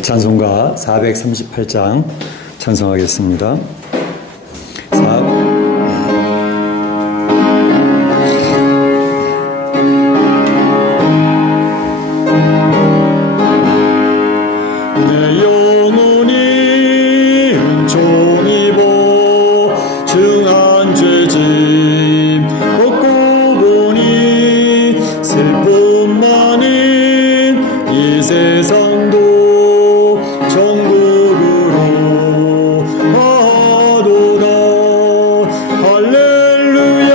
찬송가 438장 찬송하겠습니다. 내 영혼이 은총 입어 중한 죄짐 얻고 보니 슬픔 많은 이 세상도 천국으로 하도다. 할렐루야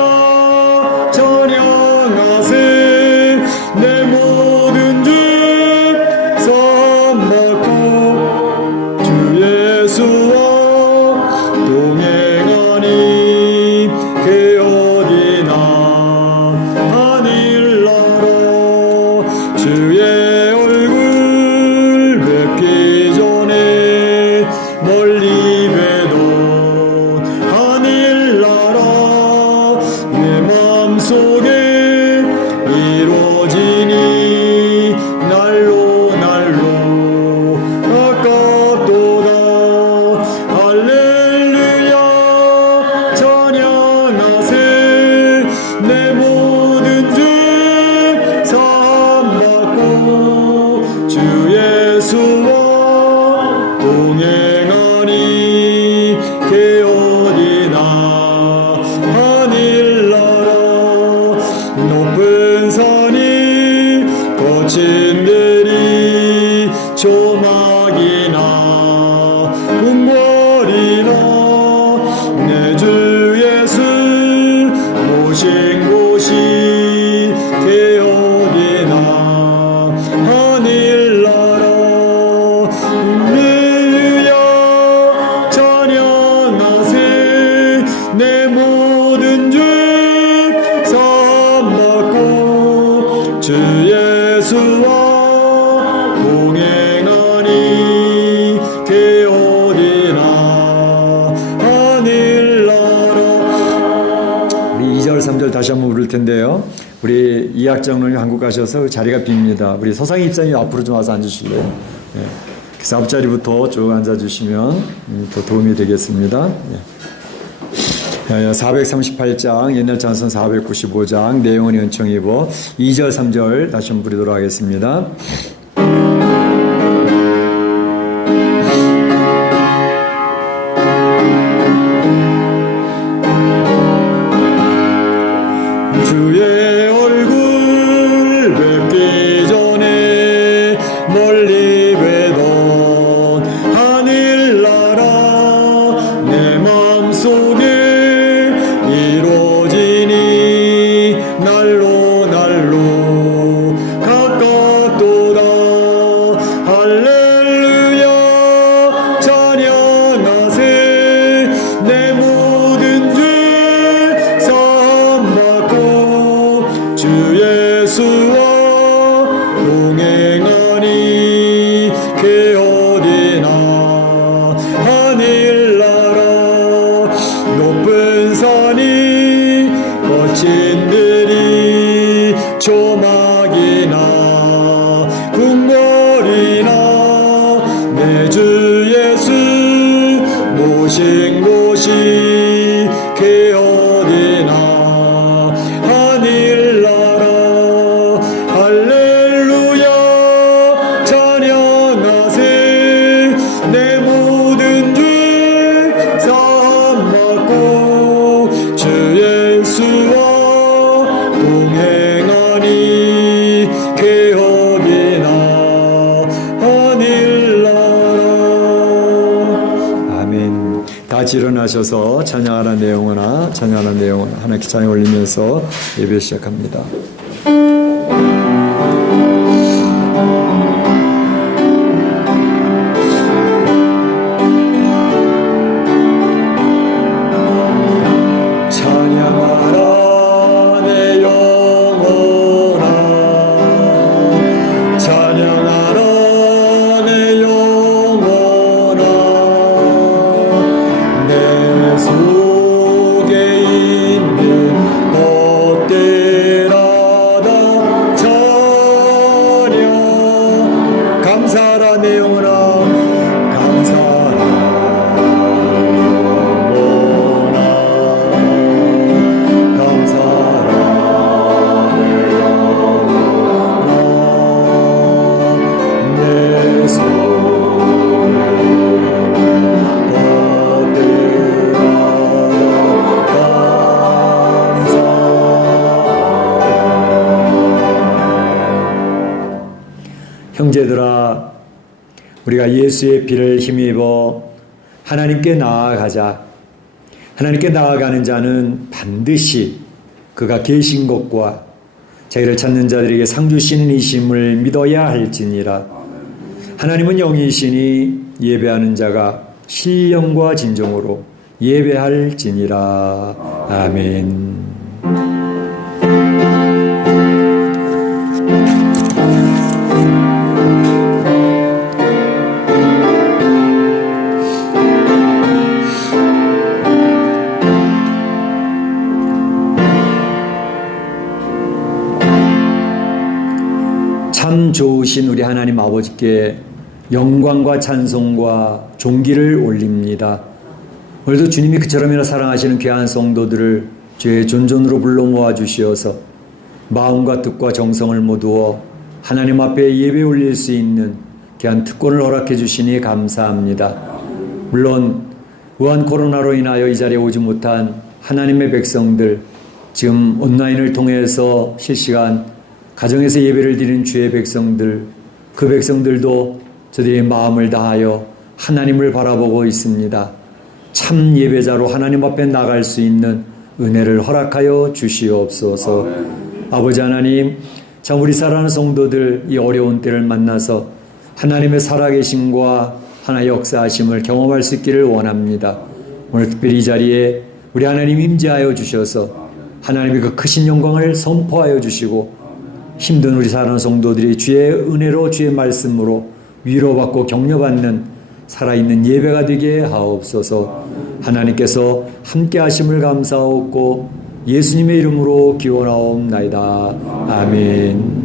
찬양하세. 내 모든 죄 사함받고 주 예수와 동행하니 그 어디나 하늘나라. 주의 얼굴 뵙기 전에 멀리 뵈던 하늘나라 내 맘속에 이루어지니 날로 아깝도다. 할렐루야 찬양하세. 내 모든 죄 사함받고 주 예수와 동행하니 그 어디나 하늘나라. 높은 산이 거친 들이 조막이나 궁궐이나 내 주 예수 모신 곳이 그 어디나 하늘나라. 할렐루야 찬양하세. 내 모든 죄 사함받고 주 예수와 동행하니 그 어디나 하늘나라. 우리 2절 3절 다시 한번 부를 텐데요. 우리 이학장로님 한국 가셔서 그 자리가 빕니다. 우리 서상희 입사님 앞으로 좀 와서 앉으실래요? 네. 그래서 앞자리부터 쭉 앉아주시면 더 도움이 되겠습니다. 네. 438장 옛날 찬송 495장 내 영혼이 은총 입어 2절 3절 다시 한번 부르도록 하겠습니다. 주의 얼굴 뵙기 전에 멀리 뵈던 하늘나라 내 맘속에 이루어지니 날로 가깝도다. 할렐루야 찬양하세. 내 모든 죄 사함받고 주 예수와 동행하니 그 어디나 하늘나라. 높은 산이 거친 들이 조막이나 궁궐이나 내 주 예수 모신 곳이 그 어디나 하늘나라. 할렐루야 찬양하세. 내 모든 죄 사함받고 주 예수와 동행하니 그 어디나 하늘나라. 아멘. 다 같이 일어나셔서 찬양하는 내용을 하나님께 찬양 올리면서 예배 시작합니다. 찬양하라 내 영혼아. 찬양하라 내 영혼아. 내 속에 있는 것들아 형제들아, 우리가 예수의 피를 힘입어 하나님께 나아가자. 하나님께 나아가는 자는 반드시 그가 계신 것과 자기를 찾는 자들에게 상 주시는 이심을 믿어야 할지니라. 하나님은 영이시니 예배하는 자가 신령과 진정으로 예배할지니라. 아멘. 참 좋으신 우리 하나님 아버지께 영광과 찬송과 존귀를 올립니다. 오늘도 주님이 그처럼이나 사랑하시는 귀한 성도들을 주의 존존으로 불러 모아 주시어서 마음과 뜻과 정성을 모두어 하나님 앞에 예배 올릴 수 있는 귀한 특권을 허락해 주시니 감사합니다. 물론 우한 코로나로 인하여 이 자리에 오지 못한 하나님의 백성들, 지금 온라인을 통해서 실시간 가정에서 예배를 드리는 주의 백성들, 그 백성들도 저들의 마음을 다하여 하나님을 바라보고 있습니다. 참 예배자로 하나님 앞에 나갈 수 있는 은혜를 허락하여 주시옵소서. 아버지 하나님, 참 우리 사랑하는 성도들 이 어려운 때를 만나서 하나님의 살아계심과 하나의 역사하심을 경험할 수 있기를 원합니다. 오늘 특별히 이 자리에 우리 하나님 임재하여 주셔서 하나님의 그 크신 영광을 선포하여 주시고 힘든 우리 사랑하는 성도들이 주의 은혜로 주의 말씀으로 위로받고 격려받는 살아있는 예배가 되게 하옵소서. 하나님께서 함께 하심을 감사하옵고 예수님의 이름으로 기원하옵나이다. 아멘.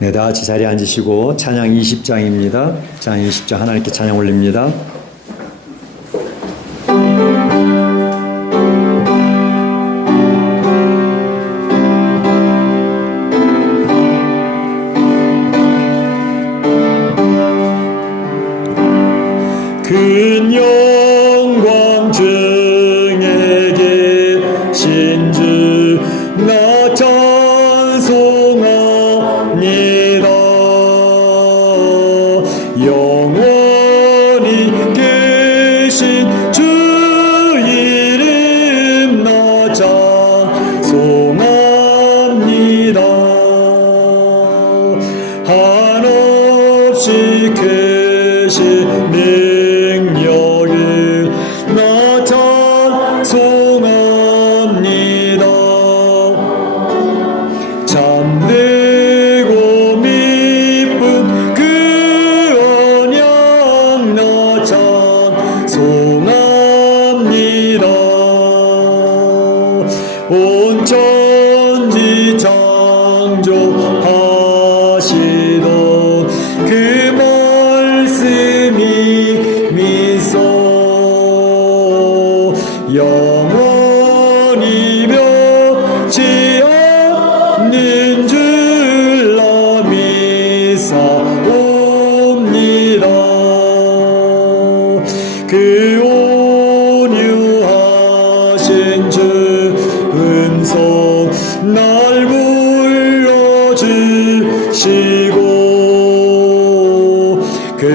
네, 다 같이 자리에 앉으시고 찬양 20장입니다. 찬양 20장 하나님께 찬양 올립니다. 큰 영광 중에 계신 주 나 찬송합니다. 영원히 계신 주 이름 나 찬송합니다. 한없이 크신 능력을 나 찬송합니다. 참되고 미쁜 그 언약 나 찬송합니다. 온 천지 창조하시던 그 말씀이 미소 영원히 변치 않는 줄 나 믿사옵니다. 그 온유하신 주 음성 날 불러주시고 그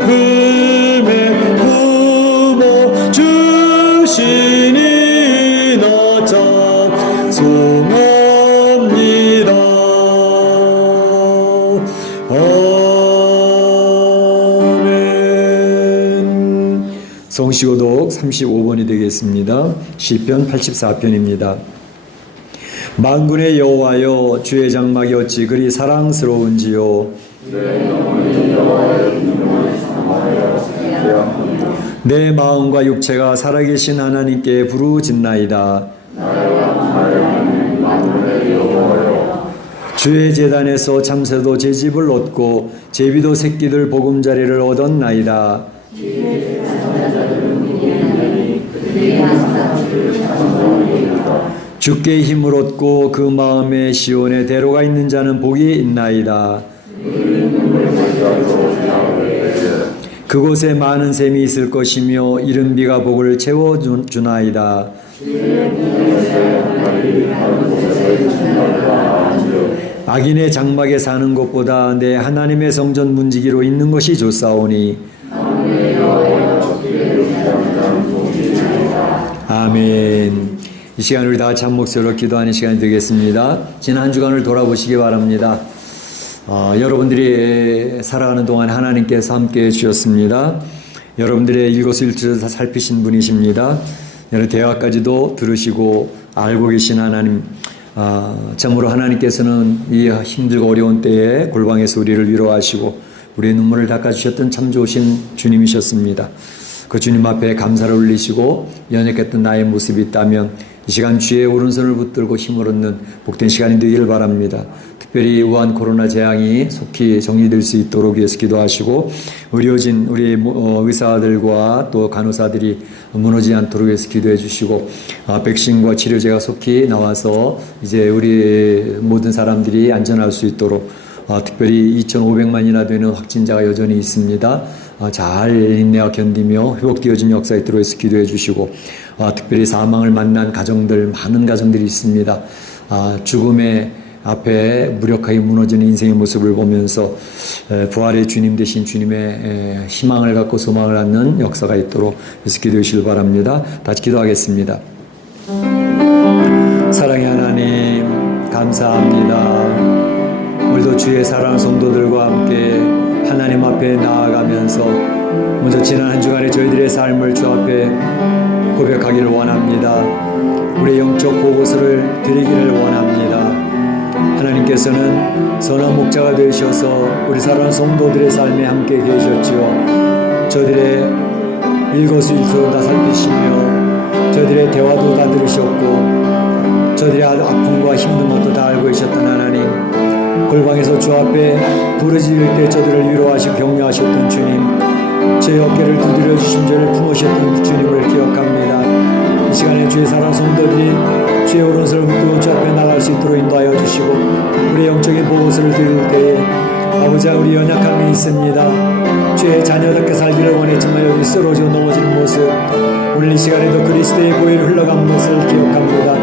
품에 품어 주시니 나 찬송합니다. 아멘. 성시고독 35번이 되겠습니다. 시편 84편입니다. 만군의 여호와여, 주의 장막이 어찌 그리 사랑스러운지요. 내 마음과 육체가 살아계신 하나님께 부르짖나이다. 주의 제단에서 참새도 제 집을 얻고 제비도 새끼들 보금자리를 얻었나이다. 주께 힘을 얻고 그 마음에 시온에 대로가 있는 자는 복이 있나이다. 그곳에 많은 샘이 있을 것이며 이른 비가 복을 채워주나이다. 악인의 장막에 사는 것보다 내 하나님의 성전 문지기로 있는 것이 좋사오니. 아멘. 이 시간 우리 다 같이 한 목소리로 기도하는 시간이 되겠습니다. 지난 한 주간을 돌아보시기 바랍니다. 여러분들이 살아가는 동안 하나님께서 함께해 주셨습니다. 여러분들의 일거수일투족을 살피신 분이십니다. 여러 대화까지도 들으시고 알고 계신 하나님, 참으로 하나님께서는 이 힘들고 어려운 때에 골방에서 우리를 위로하시고 우리의 눈물을 닦아주셨던 참 좋으신 주님이셨습니다. 그 주님 앞에 감사를 올리시고 연약했던 나의 모습이 있다면 이 시간 주의 오른손을 붙들고 힘을 얻는 복된 시간이 되기를 바랍니다. 특별히 우한 코로나 재앙이 속히 정리될 수 있도록 위해서 기도하시고 의료진 우리 의사들과 또 간호사들이 무너지지 않도록 위해서 기도해 주시고 백신과 치료제가 속히 나와서 이제 우리 모든 사람들이 안전할 수 있도록 특별히 2,500만이나 되는 확진자가 여전히 있습니다. 잘 인내와 견디며 회복되어진 역사에 들어서 기도해 주시고 특별히 사망을 만난 가정들 많은 가정들이 있습니다. 죽음의 앞에 무력하게 무너지는 인생의 모습을 보면서 부활의 주님 되신 주님의 희망을 갖고 소망을 갖는 역사가 있도록 그래서 기도해 주시길 바랍니다. 다시 기도하겠습니다. 사랑의 하나님 감사합니다. 오늘도 주의 사랑하는 성도들과 함께 하나님 앞에 나아가면서 먼저 지난 한 주간의 저희들의 삶을 주 앞에 고백하기를 원합니다. 우리의 영적 보고서를 드리기를 원합니다. 하나님께서는 선한 목자가 되셔서 우리 사랑하는 성도들의 삶에 함께 계셨지요. 저들의 일거수일투족을 다 살피시며 저들의 대화도 다 들으셨고 저들의 아픔과 힘든 것도 다 알고 계셨던 하나님, 골방에서 주 앞에 부르짖을 때 저들을 위로하시고 격려하셨던 주님, 제 어깨를 두드려 주신 저를 품으셨던 주님을 기억합니다. 이 시간에 주의 사랑 성도들이 주의 오른손을 붙들고 주 앞에 나갈 수 있도록 인도하여 주시고 우리의 영적인 보고서를 드릴 때에 아버지 우리 연약함이 있습니다. 주의 자녀답게 살기를 원했지만 여기 쓰러져 넘어지는 모습, 오늘 이 시간에도 그리스도의 보혈 흘러간 것을 기억합니다.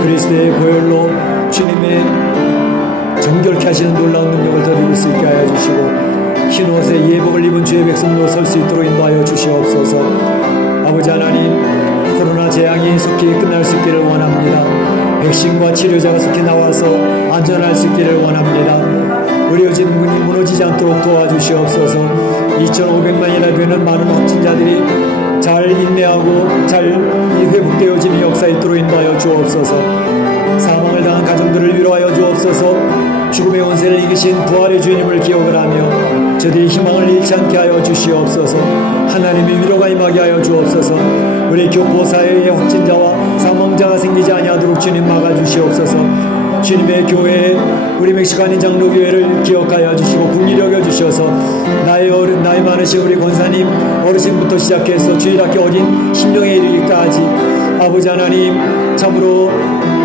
그리스도의 보혈로 주님의 정결케 하시는 놀라운 능력을 더 입을 수 있게 하여 주시고 흰 옷에 예복을 입은 주의 백성으로 설 수 있도록 인도하여 주시옵소서. 아버지 하나님, 코로나 재앙이 속히 끝날 수 있기를 원합니다. 백신과 치료제가 속히 나와서 안전할 수 있기를 원합니다. 의료진 문이 무너지지 않도록 도와주시옵소서. 2,500만이나 되는 많은 확진자들이 잘 인내하고 잘 회복되어지는 역사에 있도록 인도하여 주옵소서. 사망을 당한 가정들을 위로하여 주옵소서. 죽음의 원세를 이기신 부활의 주님을 기억을 하며 저들이 희망을 잃지 않게 하여 주시옵소서. 하나님의 위로가 임하게 하여 주옵소서. 우리 교포 사회의 확진자와 사망자가 생기지 아니하도록 주님 막아주시옵소서. 주님의 교회에 우리 멕시칸인 장로교회를 기억하여 주시고 긍휼히 여겨 주셔서 나이 많으신 우리 권사님 어르신부터 시작해서 주일학교 어린 심령에 이르기까지 아버지 하나님 참으로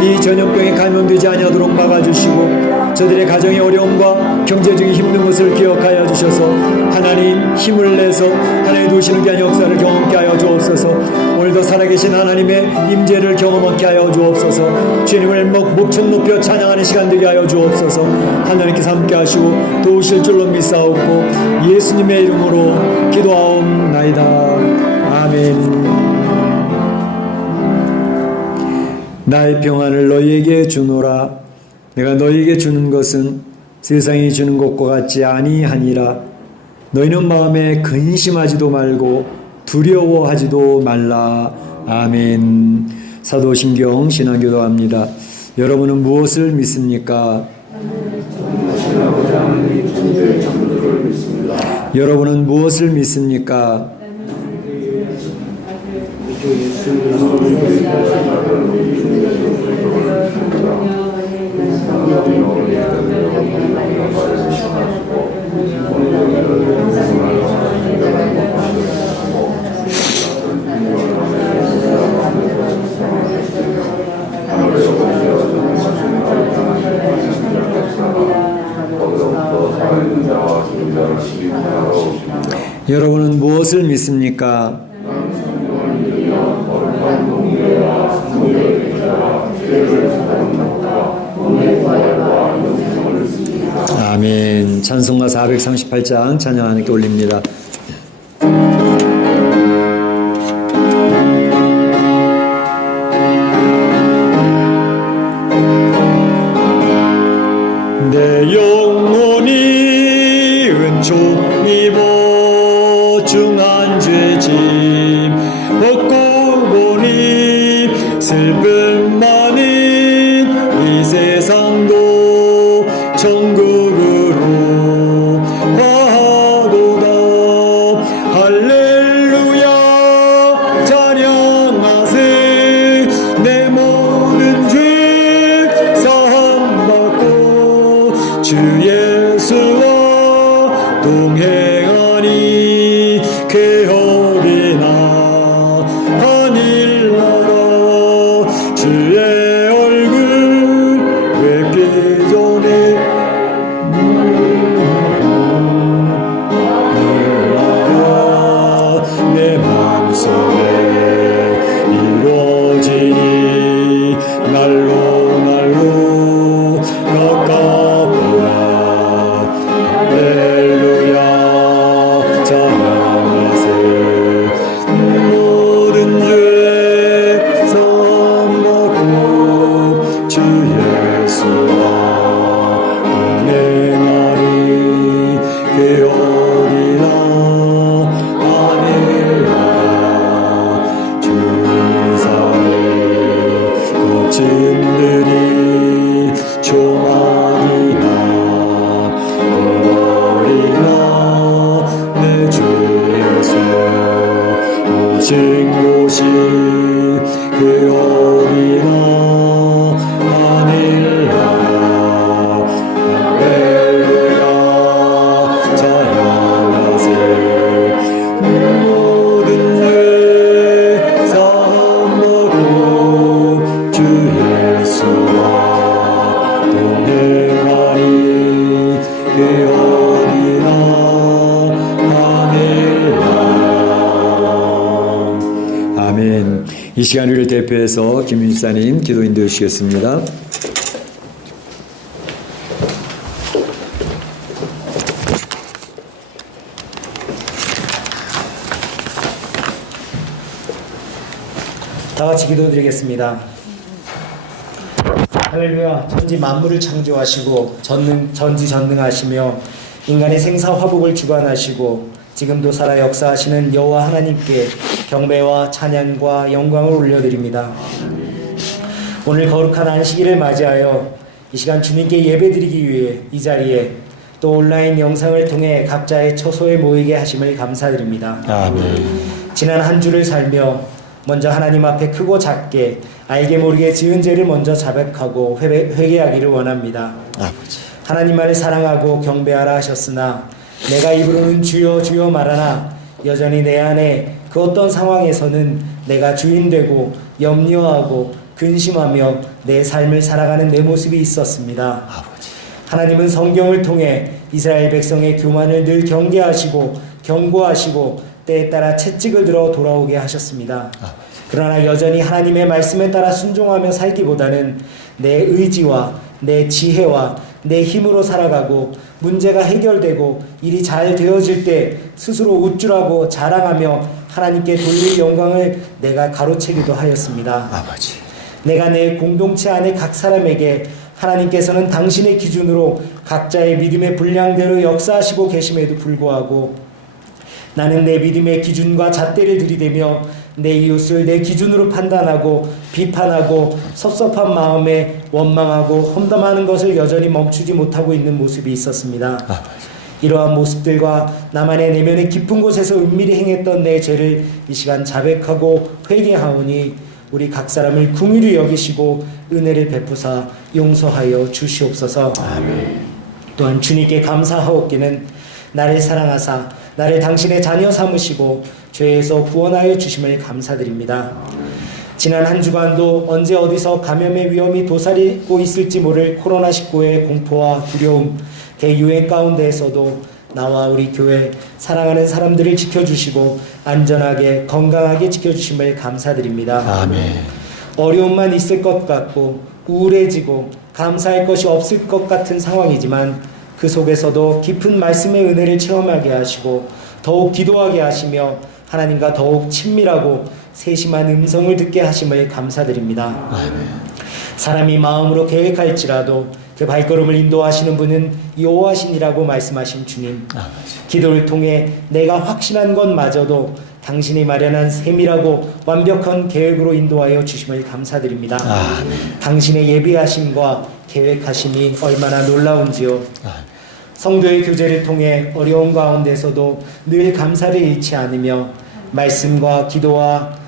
이 전염병에 감염되지 아니하도록 막아주시고 저들의 가정의 어려움과 경제적인 힘든 것을 기억하여 주셔서 하나님 힘을 내서 하나님 도우시는 귀한 역사를 경험케 하여 주옵소서. 오늘도 살아계신 하나님의 임재를 경험하게 하여 주옵소서. 주님을 목청 높여 찬양하는 시간 되게 하여 주옵소서. 하나님께서 함께 하시고 도우실 줄로 믿사옵고 예수님의 이름으로 기도하옵나이다. 아멘. 나의 평안을 너희에게 주노라. 내가 너희에게 주는 것은 세상이 주는 것과 같지 아니하니라. 너희는 마음에 근심하지도 말고 두려워하지도 말라. 아멘. 사도신경 신앙교도합니다. 여러분은 무엇을 믿습니까? 여러분은 무엇을 믿습니까? 여러분은 무엇을 믿습니까? 아멘. 찬송가 438장 찬양 하나님께 올립니다. 내 영혼이 은총 입어 중한 죄짐 벗고 보니 슬픔 많은 이 세상도 천국으로 화하도다. 할렐루야 찬양하세. 내 모든 죄 사함받고 주 예수와 동행하니 개혁이나 하늘나라 주의 얼굴 뵙기 전에 나라 내 마음속에 이루어지니 날로 날로 가깝구나. 할렐루야 찬양하세. 모든 죄 사함받고 주 예수와 동행하니 그 어디나 하늘나라 주사의 거침들이 조만이나 어리나 내 주 예수 오신 곳이 그 어디나 하늘나라. 할렐루야 찬양하세. 모든 죄 사함받고 주 예수와 동행하니 그 어디나 하늘나라. 아멘. 이 시간 우리를 대표해서 김윤사님 기도 인도해 주시겠습니다. 다 같이 기도드리겠습니다. 할렐루야. 천지 만물을 창조하시고 전지전능하시며 인간의 생사 화복을 주관하시고 지금도 살아 역사하시는 여호와 하나님께 경배와 찬양과 영광을 올려드립니다. 오늘 거룩한 안식일을 맞이하여 이 시간 주님께 예배드리기 위해 이 자리에 또 온라인 영상을 통해 각자의 처소에 모이게 하심을 감사드립니다. 아멘. 지난 한 주를 살며 먼저 하나님 앞에 크고 작게 알게 모르게 지은 죄를 먼저 자백하고 회개하기를 원합니다. 아버지. 하나님만을 사랑하고 경배하라 하셨으나 내가 입으로는 주여 주여 말하나 여전히 내 안에 그 어떤 상황에서는 내가 주인되고 염려하고 근심하며 내 삶을 살아가는 내 모습이 있었습니다. 아버지. 하나님은 성경을 통해 이스라엘 백성의 교만을 늘 경계하시고 경고하시고 때에 따라 채찍을 들어 돌아오게 하셨습니다. 그러나 여전히 하나님의 말씀에 따라 순종하며 살기보다는 내 의지와 내 지혜와 내 힘으로 살아가고 문제가 해결되고 일이 잘 되어질 때 스스로 우쭐하고 자랑하며 하나님께 돌릴 영광을 내가 가로채기도 하였습니다. 아버지. 내가 내 공동체 안에 각 사람에게 하나님께서는 당신의 기준으로 각자의 믿음의 분량대로 역사하시고 계심에도 불구하고 나는 내 믿음의 기준과 잣대를 들이대며 내 이웃을 내 기준으로 판단하고 비판하고 섭섭한 마음에 원망하고 험담하는 것을 여전히 멈추지 못하고 있는 모습이 있었습니다. 이러한 모습들과 나만의 내면의 깊은 곳에서 은밀히 행했던 내 죄를 이 시간 자백하고 회개하오니 우리 각 사람을 긍휼히 여기시고 은혜를 베푸사 용서하여 주시옵소서. 아멘. 또한 주님께 감사하옵기는 나를 사랑하사 나를 당신의 자녀 삼으시고 죄에서 구원하여 주심을 감사드립니다. 지난 한 주간도 언제 어디서 감염의 위험이 도사리고 있을지 모를 코로나19의 공포와 두려움, 대유행 가운데에서도 나와 우리 교회 사랑하는 사람들을 지켜주시고 안전하게 건강하게 지켜주심을 감사드립니다. 아멘. 어려움만 있을 것 같고 우울해지고 감사할 것이 없을 것 같은 상황이지만 그 속에서도 깊은 말씀의 은혜를 체험하게 하시고 더욱 기도하게 하시며 하나님과 더욱 친밀하고 세심한 음성을 듣게 하심을 감사드립니다. 사람이 마음으로 계획할지라도 그 발걸음을 인도하시는 분은 여호와시니라고 말씀하신 주님, 기도를 통해 내가 확신한 것마저도 당신이 마련한 세밀하고 완벽한 계획으로 인도하여 주심을 감사드립니다. 당신의 예비하심과 계획하심이 얼마나 놀라운지요. 성도의 교제를 통해 어려운 가운데서도 늘 감사를 잃지 않으며 말씀과 기도와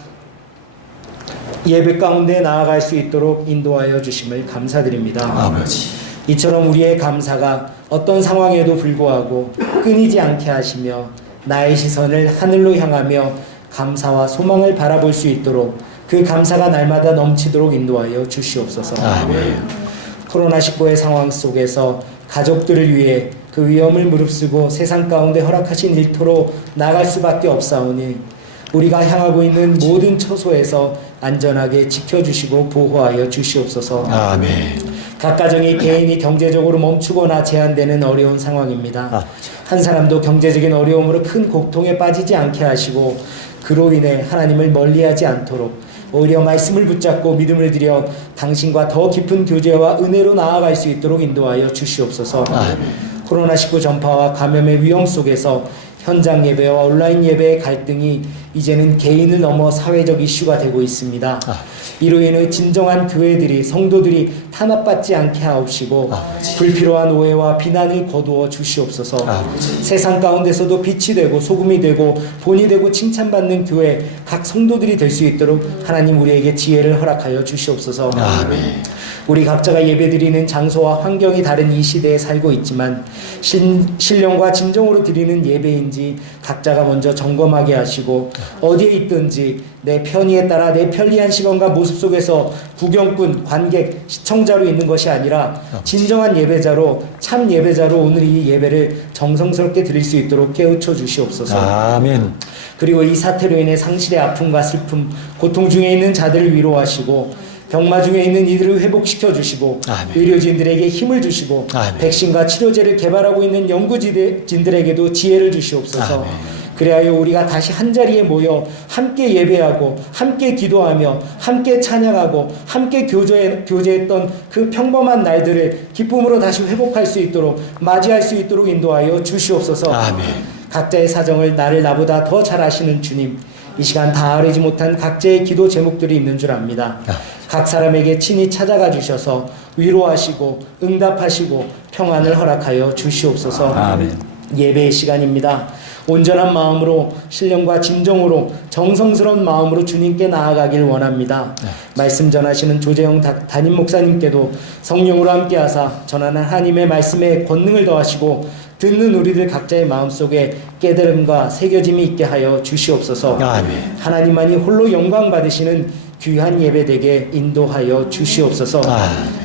예배 가운데 나아갈 수 있도록 인도하여 주심을 감사드립니다. 아버지. 이처럼 우리의 감사가 어떤 상황에도 불구하고 끊이지 않게 하시며 나의 시선을 하늘로 향하며 감사와 소망을 바라볼 수 있도록 그 감사가 날마다 넘치도록 인도하여 주시옵소서. 아멘. 코로나19의 상황 속에서 가족들을 위해 그 위험을 무릅쓰고 세상 가운데 허락하신 일터로 나갈 수밖에 없사오니 우리가 향하고 있는 모든 처소에서 안전하게 지켜주시고 보호하여 주시옵소서. 아멘. 각 가정이 개인이 경제적으로 멈추거나 제한되는 어려운 상황입니다. 한 사람도 경제적인 어려움으로 큰 고통에 빠지지 않게 하시고 그로 인해 하나님을 멀리하지 않도록 오히려 말씀을 붙잡고 믿음을 들여 당신과 더 깊은 교제와 은혜로 나아갈 수 있도록 인도하여 주시옵소서. 코로나19 전파와 감염의 위험 속에서 현장 예배와 온라인 예배의 갈등이 이제는 개인을 넘어 사회적 이슈가 되고 있습니다. 이로 인해 진정한 교회들이 성도들이 탄압받지 않게 하옵시고 불필요한 오해와 비난을 거두어 주시옵소서. 세상 가운데서도 빛이 되고 소금이 되고 본이 되고 칭찬받는 교회 각 성도들이 될 수 있도록 하나님 우리에게 지혜를 허락하여 주시옵소서. 아멘. 우리 각자가 예배드리는 장소와 환경이 다른 이 시대에 살고 있지만 신령과 진정으로 드리는 예배인지 각자가 먼저 점검하게 하시고 어디에 있든지 내 편의에 따라 내 편리한 시간과 모습 속에서 구경꾼, 관객, 시청자로 있는 것이 아니라 진정한 예배자로 참 예배자로 오늘 이 예배를 정성스럽게 드릴 수 있도록 깨우쳐 주시옵소서. 아멘. 그리고 이 사태로 인해 상실의 아픔과 슬픔, 고통 중에 있는 자들을 위로하시고 병마 중에 있는 이들을 회복시켜 주시고 아멘. 의료진들에게 힘을 주시고 아멘. 백신과 치료제를 개발하고 있는 연구진들에게도 지혜를 주시옵소서. 아멘. 그리하여 우리가 다시 한자리에 모여 함께 예배하고 함께 기도하며 함께 찬양하고 함께 교제했던 그 평범한 날들을 기쁨으로 다시 회복할 수 있도록 맞이할 수 있도록 인도하여 주시옵소서. 아멘. 각자의 사정을 나보다 더 잘 아시는 주님, 이 시간 다 아뢰지 못한 각자의 기도 제목들이 있는 줄 압니다. 각 사람에게 친히 찾아가 주셔서 위로하시고 응답하시고 평안을 허락하여 주시옵소서. 아멘. 예배의 시간입니다. 온전한 마음으로 신령과 진정으로 정성스러운 마음으로 주님께 나아가길 원합니다. 말씀 전하시는 조재영 담임 목사님께도 성령으로 함께하사 전하는 하나님의 말씀에 권능을 더하시고 듣는 우리들 각자의 마음속에 깨달음과 새겨짐이 있게 하여 주시옵소서. 아멘. 하나님만이 홀로 영광 받으시는 귀한 예배되게 인도하여 주시옵소서.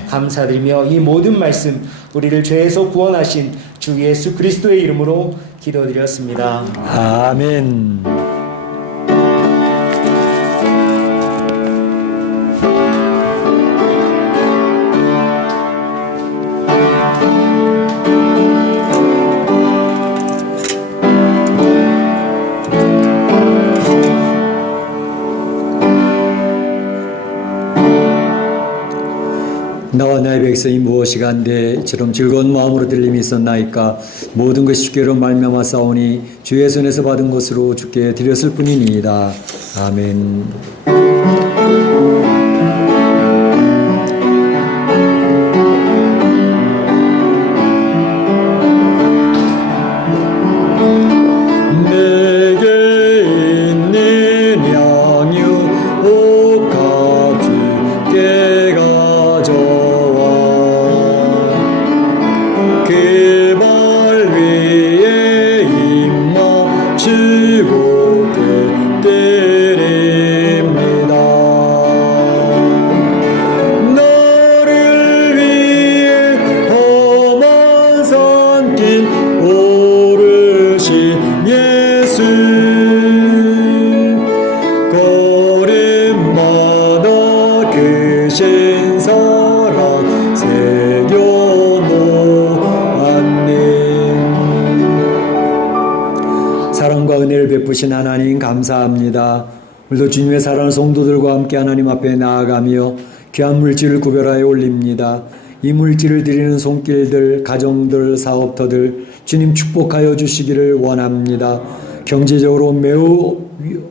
감사드리며 이 모든 말씀 우리를 죄에서 구원하신 주 예수 그리스도의 이름으로 기도드렸습니다. 아멘. 나와 나의 백성이 무엇이가 한데 이처럼 즐거운 마음으로 들림이 있었나이까. 모든 것이 주께로 말미암아 싸우니 주의 손에서 받은 것으로 주께 드렸을 뿐이니이다. 아멘. 주고 뜻드립니다. 크신 사랑 새겨놓았네. 사랑과 은혜를 베푸신 하나님 감사합니다. 오늘도 주님의 사랑하는 성도들과 함께 하나님 앞에 나아가며 귀한 물질을 구별하여 올립니다. 이 물질을 드리는 손길들, 가정들, 사업터들 주님 축복하여 주시기를 원합니다. 경제적으로 매우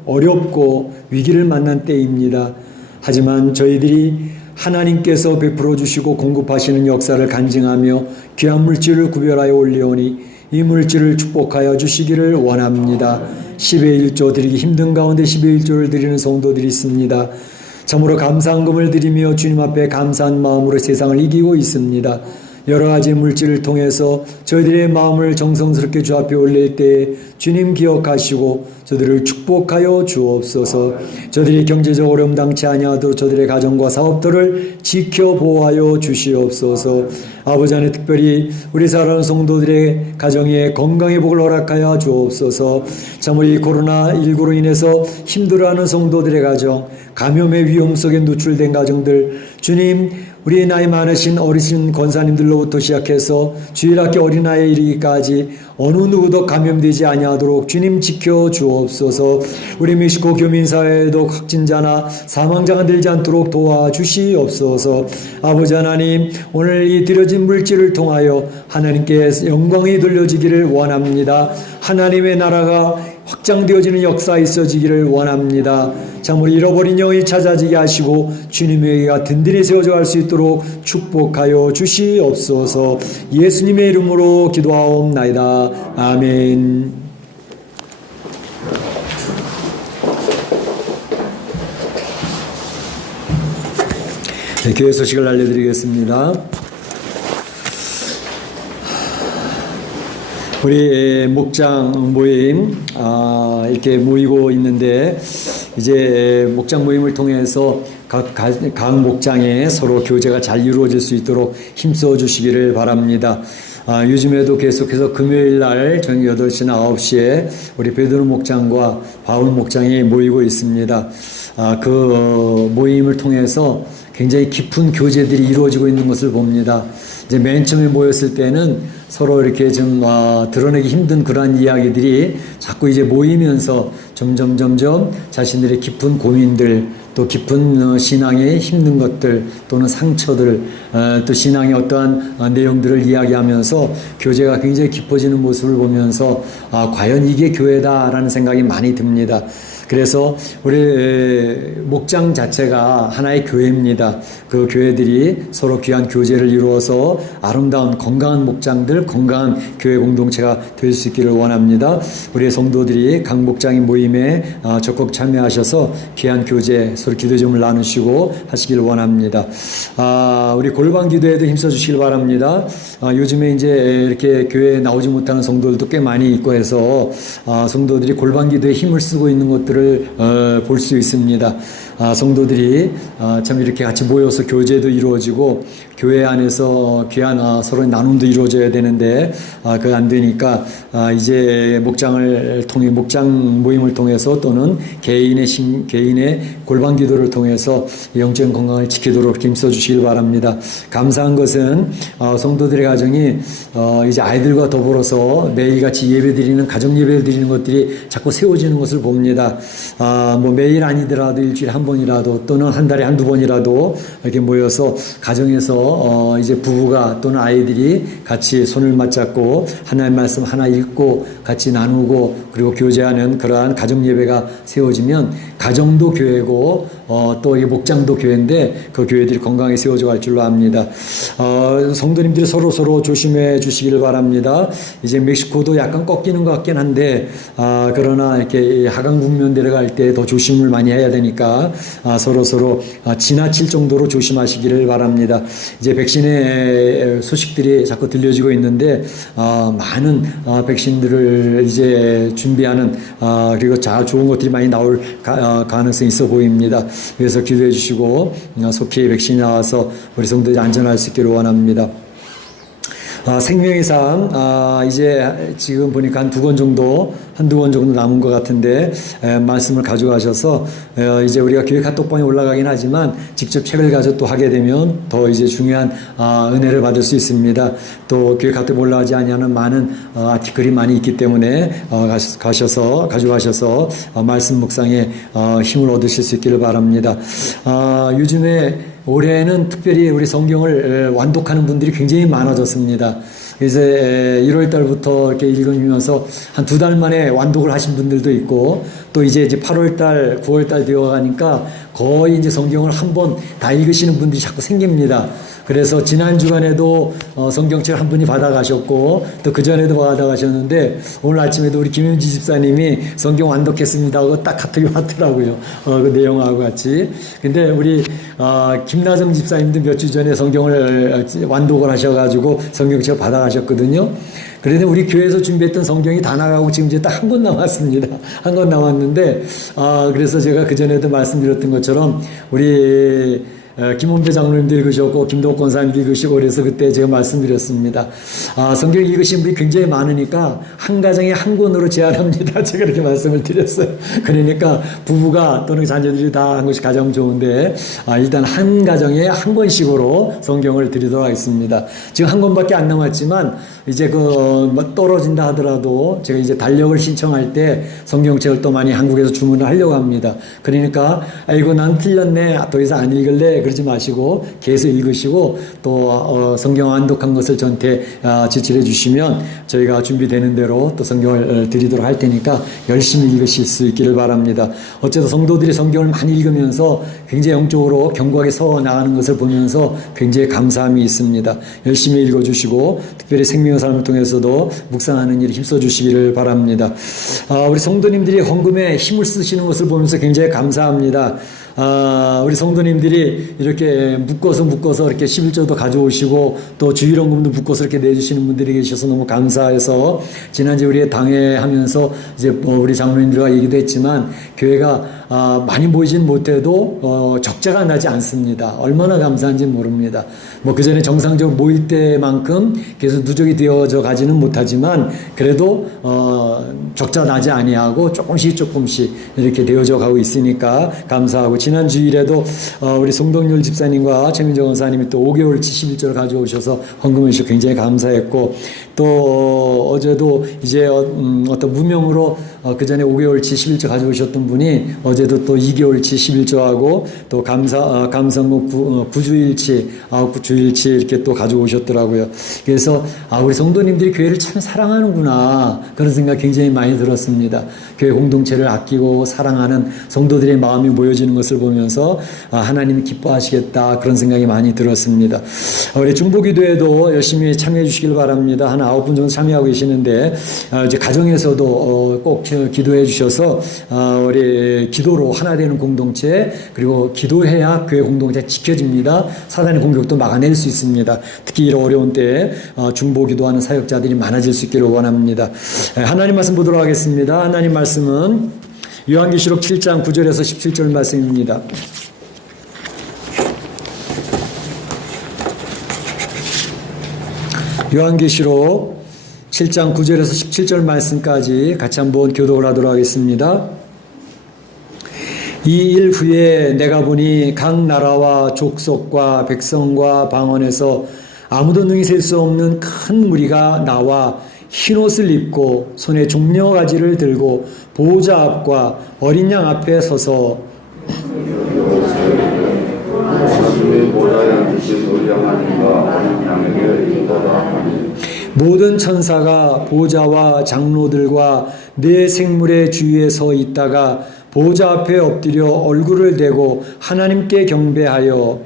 어렵고 위기를 만난 때입니다. 하지만 저희들이 하나님께서 베풀어 주시고 공급하시는 역사를 간증하며 귀한 물질을 구별하여 올리오니 이 물질을 축복하여 주시기를 원합니다. 10의 1조 드리기 힘든 가운데 10의 1조를 드리는 성도들이 있습니다. 참으로 감사한금을 드리며 주님 앞에 감사한 마음으로 세상을 이기고 있습니다. 여러 가지 물질을 통해서 저희들의 마음을 정성스럽게 주 앞에 올릴 때 주님 기억하시고 저들을 축복하여 주옵소서. 저들이 경제적 어려움 당치 아니하도록 저들의 가정과 사업들을 지켜 보호하여 주시옵소서. 아버지 하나님, 특별히 우리 사랑하는 성도들의 가정에 건강의 복을 허락하여 주옵소서. 참으로 이 코로나19로 인해서 힘들어하는 성도들의 가정, 감염의 위험 속에 노출된 가정들, 주님, 우리 나이 많으신 어르신 권사님들로부터 시작해서 주일학교 어린아이에 이르기까지 어느 누구도 감염되지 아니하도록 주님 지켜 주옵소서. 우리 멕시코 교민사회에도 확진자나 사망자가 늘지 않도록 도와주시옵소서. 아버지 하나님, 오늘 이 드려진 물질을 통하여 하나님께 영광이 돌려지기를 원합니다. 하나님의 나라가 확장되어지는 역사에 있어지기를 원합니다. 참으로 잃어버린 영이 찾아지게 하시고 주님의 의가 든든히 세워져 갈 수 있도록 축복하여 주시옵소서. 예수님의 이름으로 기도하옵나이다. 아멘. 네, 교회 소식을 알려드리겠습니다. 우리 목장 모임 이렇게 모이고 있는데 이제 목장 모임을 통해서 각 목장에 서로 교제가 잘 이루어질 수 있도록 힘써 주시기를 바랍니다. 요즘에도 계속해서 금요일 날 저녁 8시나 9시에 우리 베드로 목장과 바울 목장이 모이고 있습니다. 그 모임을 통해서 굉장히 깊은 교제들이 이루어지고 있는 것을 봅니다. 이제 맨 처음에 모였을 때는 서로 이렇게 좀 드러내기 힘든 그러한 이야기들이 자꾸 이제 모이면서 점점 자신들의 깊은 고민들, 또 깊은 신앙에 힘든 것들, 또는 상처들, 또 신앙의 어떠한 내용들을 이야기하면서 교제가 굉장히 깊어지는 모습을 보면서 과연 이게 교회다라는 생각이 많이 듭니다. 그래서 우리 목장 자체가 하나의 교회입니다. 그 교회들이 서로 귀한 교제를 이루어서 아름다운 건강한 목장들, 건강한 교회 공동체가 될 수 있기를 원합니다. 우리 성도들이 각 목장의 모임에 적극 참여하셔서 귀한 교제, 서로 기도점을 나누시고 하시기를 원합니다. 우리 골방 기도에도 힘써 주시길 바랍니다. 요즘에 이제 이렇게 교회에 나오지 못하는 성도들도 꽤 많이 있고 해서 성도들이 골방 기도에 힘을 쓰고 있는 것들을 볼 수 있습니다. 성도들이 참 이렇게 같이 모여서 교제도 이루어지고 교회 안에서 귀한 서로 나눔도 이루어져야 되는데 그거 안 되니까 이제 목장을 통해 목장 모임을 통해서 또는 개인의 골방 기도를 통해서 영적 건강을 지키도록 힘써 주시길 바랍니다. 감사한 것은 성도들의 가정이 이제 아이들과 더불어서 매일같이 예배드리는 가정 예배를 드리는 것들이 자꾸 세워지는 것을 봅니다. 뭐 매일 아니더라도 일주일에 한 번이라도 또는 한 달에 한두 번이라도 이렇게 모여서 가정에서 이제 부부가 또는 아이들이 같이 손을 맞잡고 하나님의 말씀 하나 읽고 같이 나누고 그리고 교제하는 그러한 가정 예배가 세워지면 가정도 교회고 또 이 목장도 교회인데 그 교회들이 건강하게 세워져 갈 줄로 압니다. 성도님들이 서로 조심해 주시기를 바랍니다. 이제 멕시코도 약간 꺾이는 것 같긴 한데 그러나 이렇게 하강 국면 내려갈 때 더 조심을 많이 해야 되니까 서로 지나칠 정도로 조심하시기를 바랍니다. 이제 백신의 소식들이 자꾸 들려지고 있는데 많은 백신들을 이제 준비하는 그리고 좋은 것들이 많이 나올 가능성이 있어 보입니다. 그래서 기도해 주시고 속히 백신이 나와서 우리 성도들이 안전할 수 있기를 원합니다. 생명의 삶, 이제 지금 보니까 한두 권 정도 남은 것 같은데, 말씀을 가져가셔서, 이제 우리가 교회 카톡방에 올라가긴 하지만, 직접 책을 가져 또 하게 되면 더 이제 중요한, 은혜를 받을 수 있습니다. 또 교회 카톡에 올라가지 아니하는 많은, 아티클이 많이 있기 때문에, 가져가셔서, 말씀 묵상에, 힘을 얻으실 수 있기를 바랍니다. 요즘에 올해는 특별히 우리 성경을 완독하는 분들이 굉장히 많아졌습니다. 그래서 1월 달부터 이렇게 읽으면서 한 2달 만에 완독을 하신 분들도 있고, 또 이제 8월 달, 9월 달 되어 가니까 거의 이제 성경을 한 번 다 읽으시는 분들이 자꾸 생깁니다. 그래서 지난 주간에도 성경책 한 분이 받아가셨고, 또 그전에도 받아가셨는데, 오늘 아침에도 우리 김윤지 집사님이 성경 완독했습니다 하고 딱 카톡이 왔더라고요. 그 내용하고 같이. 근데 우리 김나정 집사님도 몇 주 전에 성경을 완독을 하셔가지고 성경책 받아가셨거든요. 그런데 우리 교회에서 준비했던 성경이 다 나가고 지금 이제 딱 한 권 남았습니다. 한 권 남았는데, 그래서 제가 그전에도 말씀드렸던 것처럼 우리 김원배 장로님도 읽으셨고 김동욱 권사님도 읽으시고 그래서 그때 제가 말씀드렸습니다. 성경 읽으신 분이 굉장히 많으니까 한 가정에 한 권으로 제한합니다. 제가 이렇게 말씀을 드렸어요. 그러니까 부부가 또는 자녀들이 다 한 것이 가장 좋은데 일단 한 가정에 한 권씩으로 성경을 드리도록 하겠습니다. 지금 한 권밖에 안 남았지만 이제 뭐 떨어진다 하더라도 제가 이제 달력을 신청할 때 성경책을 또 많이 한국에서 주문을 하려고 합니다. 그러니까 이거 난 틀렸네, 더 이상 안 읽을래 그러지 마시고 계속 읽으시고 또 성경 완독한 것을 저한테 지출해 주시면 저희가 준비되는 대로 또 성경을 드리도록 할 테니까 열심히 읽으실 수 있기를 바랍니다. 어쨌든 성도들이 성경을 많이 읽으면서 굉장히 영적으로 견고하게 서 나가는 것을 보면서 굉장히 감사함이 있습니다. 열심히 읽어주시고 특별히 생명의 삶을 통해서도 묵상하는 일에 힘써 주시기를 바랍니다. 우리 성도님들이 헌금에 힘을 쓰시는 것을 보면서 굉장히 감사합니다. 우리 성도님들이 이렇게 묶어서 이렇게 11조도 가져오시고 또 주일헌금도 묶어서 이렇게 내주시는 분들이 계셔서 너무 감사해서 지난주에 우리 당회하면서 이제 우리 장로님들과 얘기도 했지만 교회가 많이 모이진 못해도 적자가 나지 않습니다. 얼마나 감사한지 모릅니다. 뭐 그전에 정상적으로 모일 때만큼 계속 누적이 되어져 가지는 못하지만 그래도 적자 나지 아니하고 조금씩 이렇게 되어져 가고 있으니까 감사하고 지난 주일에도 우리 송동률 집사님과 최민정 원사님이 또 5개월치 11조를 가져오셔서 헌금해 주셔서 굉장히 감사했고 또 어제도 이제 어떤 무명으로 그 전에 5개월치 11조 가져오셨던 분이 어제도 또 2개월치 11조하고 또 감성국 9주일치 9주일치 이렇게 또 가져오셨더라고요. 그래서 우리 성도님들이 교회를 참 사랑하는구나 그런 생각 굉장히 많이 들었습니다. 교회 공동체를 아끼고 사랑하는 성도들의 마음이 모여지는 것을 보면서 하나님이 기뻐하시겠다 그런 생각이 많이 들었습니다. 우리 중보기도에도 열심히 참여해 주시길 바랍니다. 한 9분 정도 참여하고 계시는데 이제 가정에서도 꼭 기도해 주셔서 우리 기도로 하나 되는 공동체 그리고 기도해야 교회 공동체 지켜집니다. 사단의 공격도 막아낼 수 있습니다. 특히 이런 어려운 때에 중보기도하는 사역자들이 많아질 수 있기를 원합니다. 하나님 말씀 보도록 하겠습니다. 하나님 말씀은 요한계시록 7장 9절에서 17절 말씀입니다. 요한계시록 7장 9절에서 17절 말씀까지 같이 한번 교독을 하도록 하겠습니다. 이 일 후에 내가 보니 각 나라와 족속과 백성과 방언에서 아무도 능히 셀 수 없는 큰 무리가 나와 흰옷을 입고 손에 종려가지를 들고 보호자 앞과 어린 양 앞에 서서 모든 천사가 보호자와 장로들과 네 생물의 주위에 서 있다가 보호자 앞에 엎드려 얼굴을 대고 하나님께 경배하여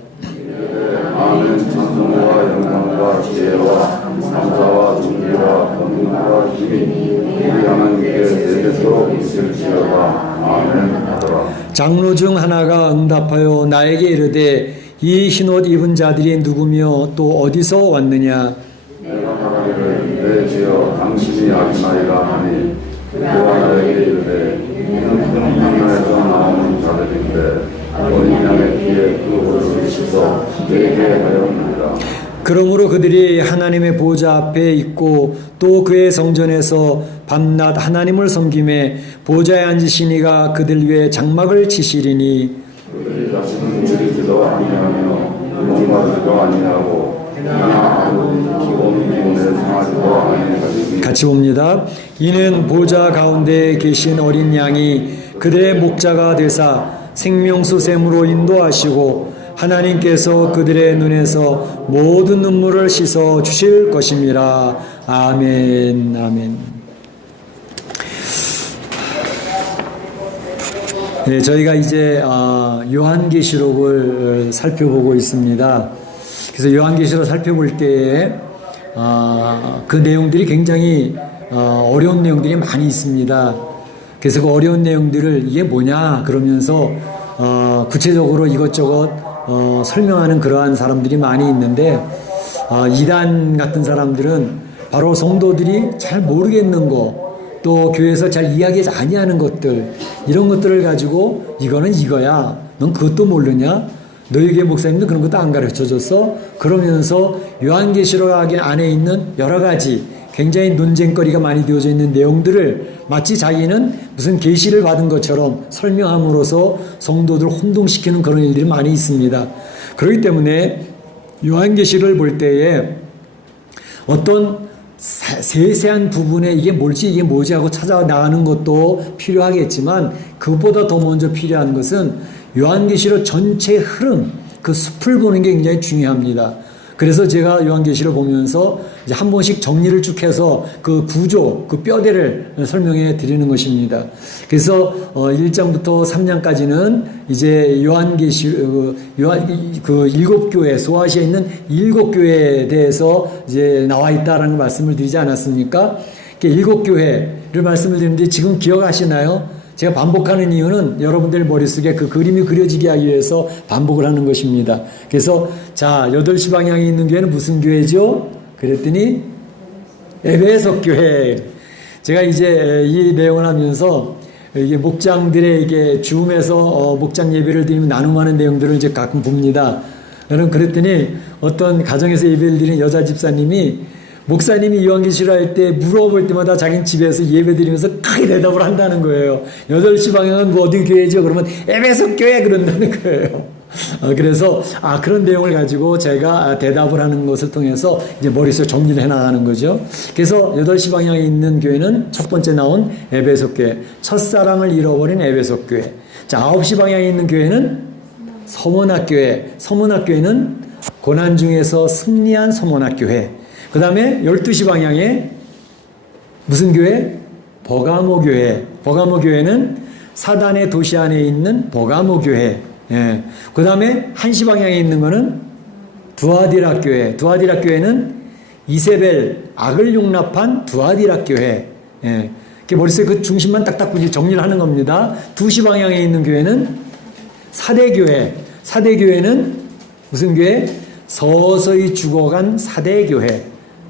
아멘. 찬송과 영광과 지혜와 감사와 존귀와 권능과 힘이 우리 하나님께 세대토록 있을지어다. 아멘 하더라. 장로 중 하나가 응답하여 나에게 이르되 이 흰옷 입은 자들이 누구며 또 어디서 왔느냐. 내가 말하기를 내 주여 당신이 아시나이다 하니 그가 나에게 이르되 이는 큰 하나에서 나오는 자들인데 어린 양의 피에 그 옷을 씻어 되게 하였느니라. 그러므로 그들이 하나님의 보좌 앞에 있고 또 그의 성전에서 밤낮 하나님을 섬김에 보좌에 앉으신 이가 그들 위에 장막을 치시리니 그들이 자신은 죽이지도 아니하며 용받지도 아니하고 그러나 기본에 상하지도 아니하리니 같이 봅니다. 이는 보좌 가운데 계신 어린 양이 그들의 목자가 되사 생명수 샘으로 인도하시고 하나님께서 그들의 눈에서 모든 눈물을 씻어 주실 것임이라. 아멘. 아멘. 네, 저희가 이제 요한계시록을 살펴보고 있습니다. 그래서 요한계시록을 살펴볼 때에 그 내용들이 굉장히 어려운 내용들이 많이 있습니다. 그래서 그 어려운 내용들을 이게 뭐냐 그러면서 구체적으로 이것저것 설명하는 그러한 사람들이 많이 있는데 이단 같은 사람들은 바로 성도들이 잘 모르겠는 거 또 교회에서 잘 이야기하지 아니하는 것들 이런 것들을 가지고 이거는 이거야 넌 그것도 모르냐 너희 목사님도 그런 것도 안 가르쳐줬어 그러면서 요한계시록 안에 있는 여러 가지 굉장히 논쟁거리가 많이 되어져 있는 내용들을 마치 자기는 무슨 계시를 받은 것처럼 설명함으로써 성도들을 혼동시키는 그런 일들이 많이 있습니다. 그렇기 때문에 요한계시를 볼 때에 어떤 세세한 부분에 이게 뭘지 이게 뭐지 하고 찾아 나가는 것도 필요하겠지만 그것보다 더 먼저 필요한 것은 요한계시록 전체 흐름 그 숲을 보는 게 굉장히 중요합니다. 그래서 제가 요한계시를 보면서 이제 한 번씩 정리를 쭉 해서 그 구조, 그 뼈대를 설명해 드리는 것입니다. 그래서 1장부터 3장까지는 이제 그 일곱 교회, 소아시아에 있는 일곱 교회에 대해서 이제 나와 있다라는 말씀을 드리지 않았습니까? 일곱 교회를 말씀을 드리는데 지금 기억하시나요? 제가 반복하는 이유는 여러분들 머릿속에 그 그림이 그려지게 하기 위해서 반복을 하는 것입니다. 그래서 자 8시 방향에 있는 교회는 무슨 교회죠? 그랬더니 에베소 교회. 제가 이제 이 내용을 하면서 이게 목장들에게 줌에서 목장 예배를 드리면 나눔하는 내용들을 이제 가끔 봅니다. 저는 그랬더니 어떤 가정에서 예배를 드리는 여자 집사님이 목사님이 요한계시록 할 때 물어볼 때마다 자기는 집에서 예배 드리면서 크게 대답을 한다는 거예요. 8시 방향은 뭐 어디 교회죠? 그러면 에베소 교회 그런다는 거예요. 그래서 그런 내용을 가지고 제가 대답을 하는 것을 통해서 이제 머릿속에 정리를 해나가는 거죠. 그래서 8시 방향에 있는 교회는 첫 번째 나온 에베소 교회, 첫사랑을 잃어버린 에베소 교회. 자, 9시 방향에 있는 교회는 서문학 교회, 서문학 교회는 고난 중에서 승리한 서문학 교회. 그 다음에 12시 방향에 무슨 교회? 버가모 교회. 버가모 교회는 사단의 도시 안에 있는 버가모 교회. 예. 그 다음에 1시 방향에 있는 거는 두아디라 교회. 두아디라 교회는 이세벨, 악을 용납한 두아디라 교회. 예. 머릿속에 그 중심만 딱딱 정리를 하는 겁니다. 2시 방향에 있는 교회는 사대교회. 사대교회는 무슨 교회? 서서히 죽어간 사대교회.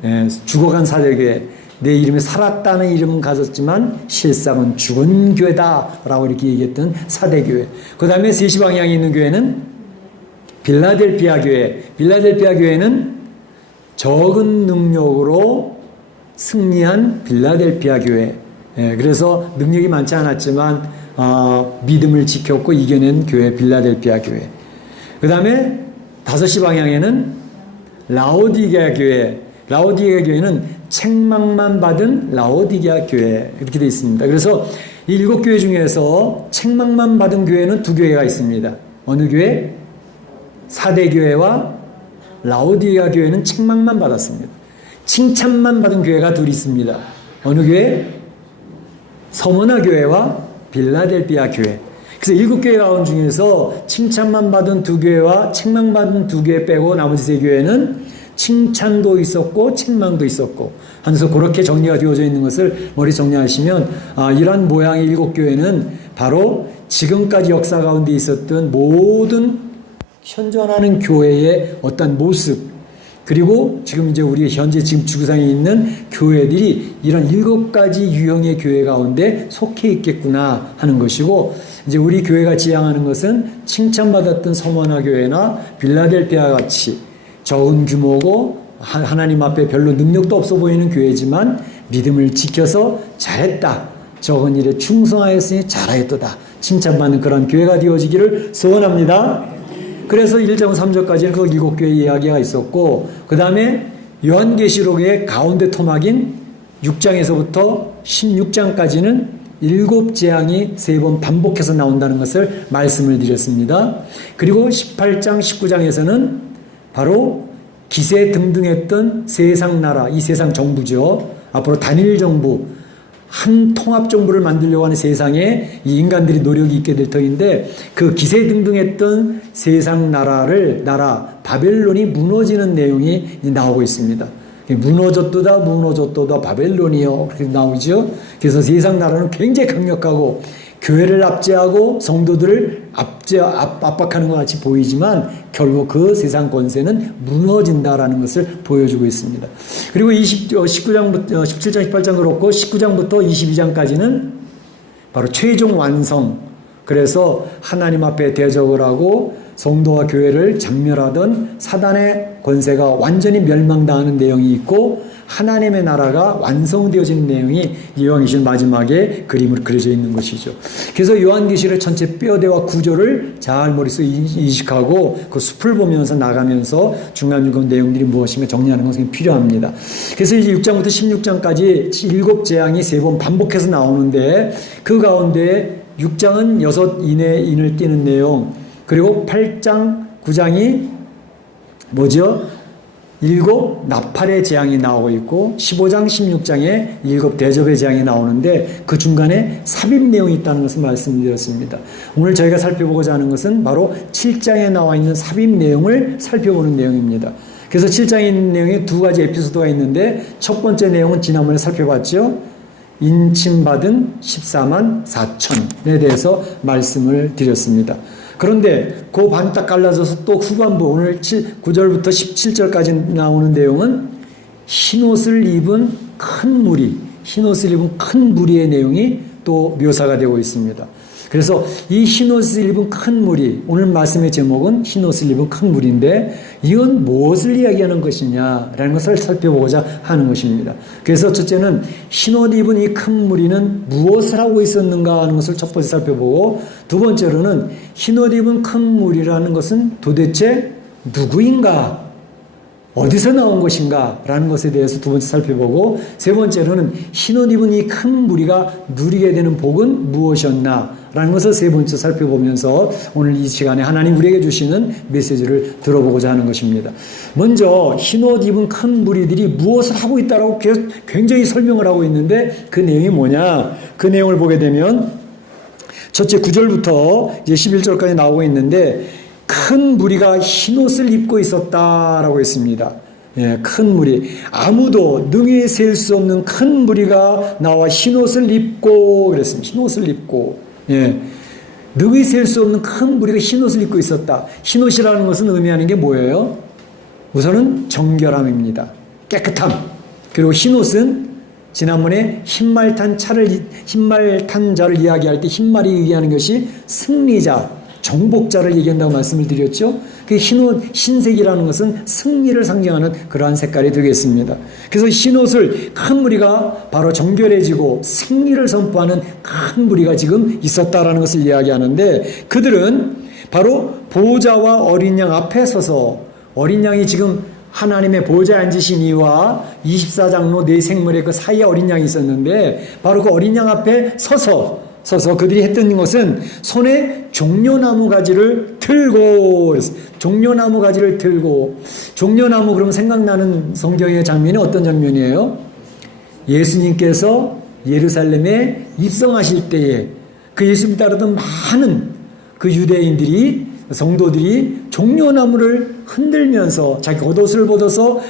예, 죽어간 사대교회. 내 이름이 살았다는 이름은 가졌지만 실상은 죽은 교회다라고 이렇게 얘기했던 사대교회. 그 다음에 3시 방향에 있는 교회는 빌라델피아 교회. 빌라델피아 교회는 적은 능력으로 승리한 빌라델피아 교회. 예, 그래서 능력이 많지 않았지만 믿음을 지켰고 이겨낸 교회 빌라델피아 교회. 그 다음에 5시 방향에는 라오디게아 교회. 라오디게아 교회는 책망만 받은 라오디게아 교회 이렇게 되어 있습니다. 그래서 이 7교회 중에서 책망만 받은 교회는 2교회가 있습니다. 어느 교회? 사대교회와 라오디게아 교회는 책망만 받았습니다. 칭찬만 받은 교회가 2 있습니다. 어느 교회? 서머나 교회와 빌라델피아 교회. 그래서 7교회 가운 중에서 칭찬만 받은 2교회와 책망받은 2교회 빼고 나머지 3교회는 칭찬도 있었고 책망도 있었고 하면서 그렇게 정리가 되어져 있는 것을 머리 정리하시면 이러한 모양의 7교회는 바로 지금까지 역사 가운데 있었던 모든 현존하는 교회의 어떤 모습 그리고 지금 이제 우리 현재 지금 지구상에 있는 교회들이 이런 7가지 유형의 교회 가운데 속해 있겠구나 하는 것이고 이제 우리 교회가 지향하는 것은 칭찬받았던 서머나 교회나 빌라델피아 같이 적은 규모고 하나님 앞에 별로 능력도 없어 보이는 교회지만 믿음을 지켜서 잘했다. 적은 일에 충성하였으니 잘하였도다. 칭찬받는 그런 교회가 되어지기를 소원합니다. 그래서 1장 3절까지는 그 7교회 이야기가 있었고 그 다음에 요한계시록의 가운데 토막인 6장에서부터 16장까지는 7재앙이 3번 반복해서 나온다는 것을 말씀을 드렸습니다. 그리고 18장, 19장에서는 바로 기세등등했던 세상 나라, 이 세상 정부죠. 앞으로 단일 정부, 한 통합 정부를 만들려고 하는 세상에 이 인간들이 노력이 있게 될 터인데 그 기세등등했던 세상 나라 바벨론이 무너지는 내용이 나오고 있습니다. 무너졌도다 바벨론이요 그렇게 나오죠. 그래서 세상 나라는 굉장히 강력하고 교회를 압제하고 성도들을 압박하는 것 같이 보이지만 결국 그 세상 권세는 무너진다라는 것을 보여주고 있습니다. 그리고 19장부터 17장 18장 그렇고 19장부터 22장까지는 바로 최종 완성. 그래서 하나님 앞에 대적을 하고 성도와 교회를 장멸하던 사단의 권세가 완전히 멸망당하는 내용이 있고 하나님의 나라가 완성되어지는 내용이 요한계시록 마지막에 그림으로 그려져 있는 것이죠. 그래서 요한계시록 전체 뼈대와 구조를 잘 머릿속에 인식하고 그 숲을 보면서 나가면서 중간중간 내용들이 무엇이며 정리하는 것이 필요합니다. 그래서 이제 6장부터 16장까지 7재앙이 3번 반복해서 나오는데 그 가운데 6장은 6인을 띄는 내용 그리고 8장 9장이 뭐죠? 7 나팔의 재앙이 나오고 있고 15장 16장에 7 대접의 재앙이 나오는데 그 중간에 삽입 내용이 있다는 것을 말씀드렸습니다. 오늘 저희가 살펴보고자 하는 것은 바로 7장에 나와 있는 삽입 내용을 살펴보는 내용입니다. 그래서 7장에 있는 내용에 2가지 에피소드가 있는데 첫 번째 내용은 지난번에 살펴봤죠. 인침받은 14만 4천에 대해서 말씀을 드렸습니다. 그런데 그 반 딱 갈라져서 또 후반부 오늘 9절부터 17절까지 나오는 내용은 흰옷을 입은 큰 무리의 내용이 또 묘사가 되고 있습니다. 그래서 이 흰옷을 입은 큰 무리, 오늘 말씀의 제목은 흰옷을 입은 큰 무리인데 이건 무엇을 이야기하는 것이냐라는 것을 살펴보고자 하는 것입니다. 그래서 첫째는 흰옷 입은 이 큰 무리는 무엇을 하고 있었는가 하는 것을 첫 번째 살펴보고 두 번째로는 흰옷 입은 큰 무리라는 것은 도대체 누구인가? 어디서 나온 것인가? 라는 것에 대해서 두 번째 살펴보고 세 번째로는 흰옷 입은 이 큰 무리가 누리게 되는 복은 무엇이었나? 라는 것을 세 번째 살펴보면서 오늘 이 시간에 하나님 우리에게 주시는 메시지를 들어보고자 하는 것입니다. 먼저 흰옷 입은 큰 무리들이 무엇을 하고 있다라고 굉장히 설명을 하고 있는데 그 내용이 뭐냐? 그 내용을 보게 되면 첫째 9절부터 이제 11절까지 나오고 있는데 큰 무리가 흰옷을 입고 있었다라고 했습니다. 예, 큰 무리. 아무도 능히 셀 수 없는 큰 무리가 나와 흰옷을 입고 그랬습니다. 흰옷을 입고. 예. 능히 셀 수 없는 큰 무리가 흰옷을 입고 있었다. 흰옷이라는 것은 의미하는 게 뭐예요? 우선은 정결함입니다. 깨끗함. 그리고 흰옷은 지난번에 흰말 탄 자를 이야기할 때 흰말이 얘기하는 것이 승리자, 정복자를 얘기한다고 말씀을 드렸죠. 그 흰색이라는 것은 승리를 상징하는 그러한 색깔이 되겠습니다. 그래서 흰옷을 큰 무리가 바로 정결해지고 승리를 선포하는 큰 무리가 지금 있었다라는 것을 이야기하는데 그들은 바로 보호자와 어린 양 앞에 서서 어린 양이 지금 하나님의 보호자에 앉으신 이와 24장로 네 생물의 그 사이에 어린 양이 있었는데 바로 그 어린 양 앞에 서서 그들이 했던 것은 손에 종려나무 가지를 들고 종려나무 그러면 생각나는 성경의 장면이 어떤 장면이에요? 예수님께서 예루살렘에 입성하실 때에 그 예수님 따르던 많은 그 유대인들이 성도들이 종려나무를 흔들면서 자기 겉옷을 벗어서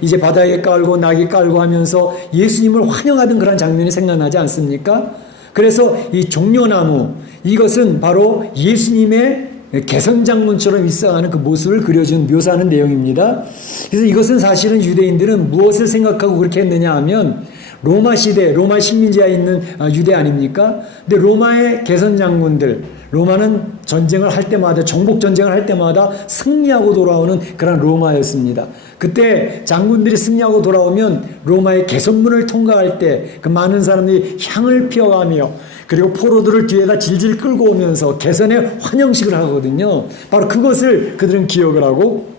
이제 바다에 깔고 낙에 깔고 하면서 예수님을 환영하던 그런 장면이 생각나지 않습니까? 그래서 이 종려나무 이것은 바로 예수님의 개선장문처럼 입성하는 그 모습을 그려준 묘사하는 내용입니다. 그래서 이것은 사실은 유대인들은 무엇을 생각하고 그렇게 했느냐 하면 로마 시대 로마 식민지하에 있는 유대 아닙니까? 근데 로마의 개선장군들 로마는 전쟁을 할 때마다, 정복 전쟁을 할 때마다 승리하고 돌아오는 그런 로마였습니다. 그때 장군들이 승리하고 돌아오면 로마의 개선문을 통과할 때 그 많은 사람들이 향을 피워가며 그리고 포로들을 뒤에다 질질 끌고 오면서 개선의 환영식을 하거든요. 바로 그것을 그들은 기억을 하고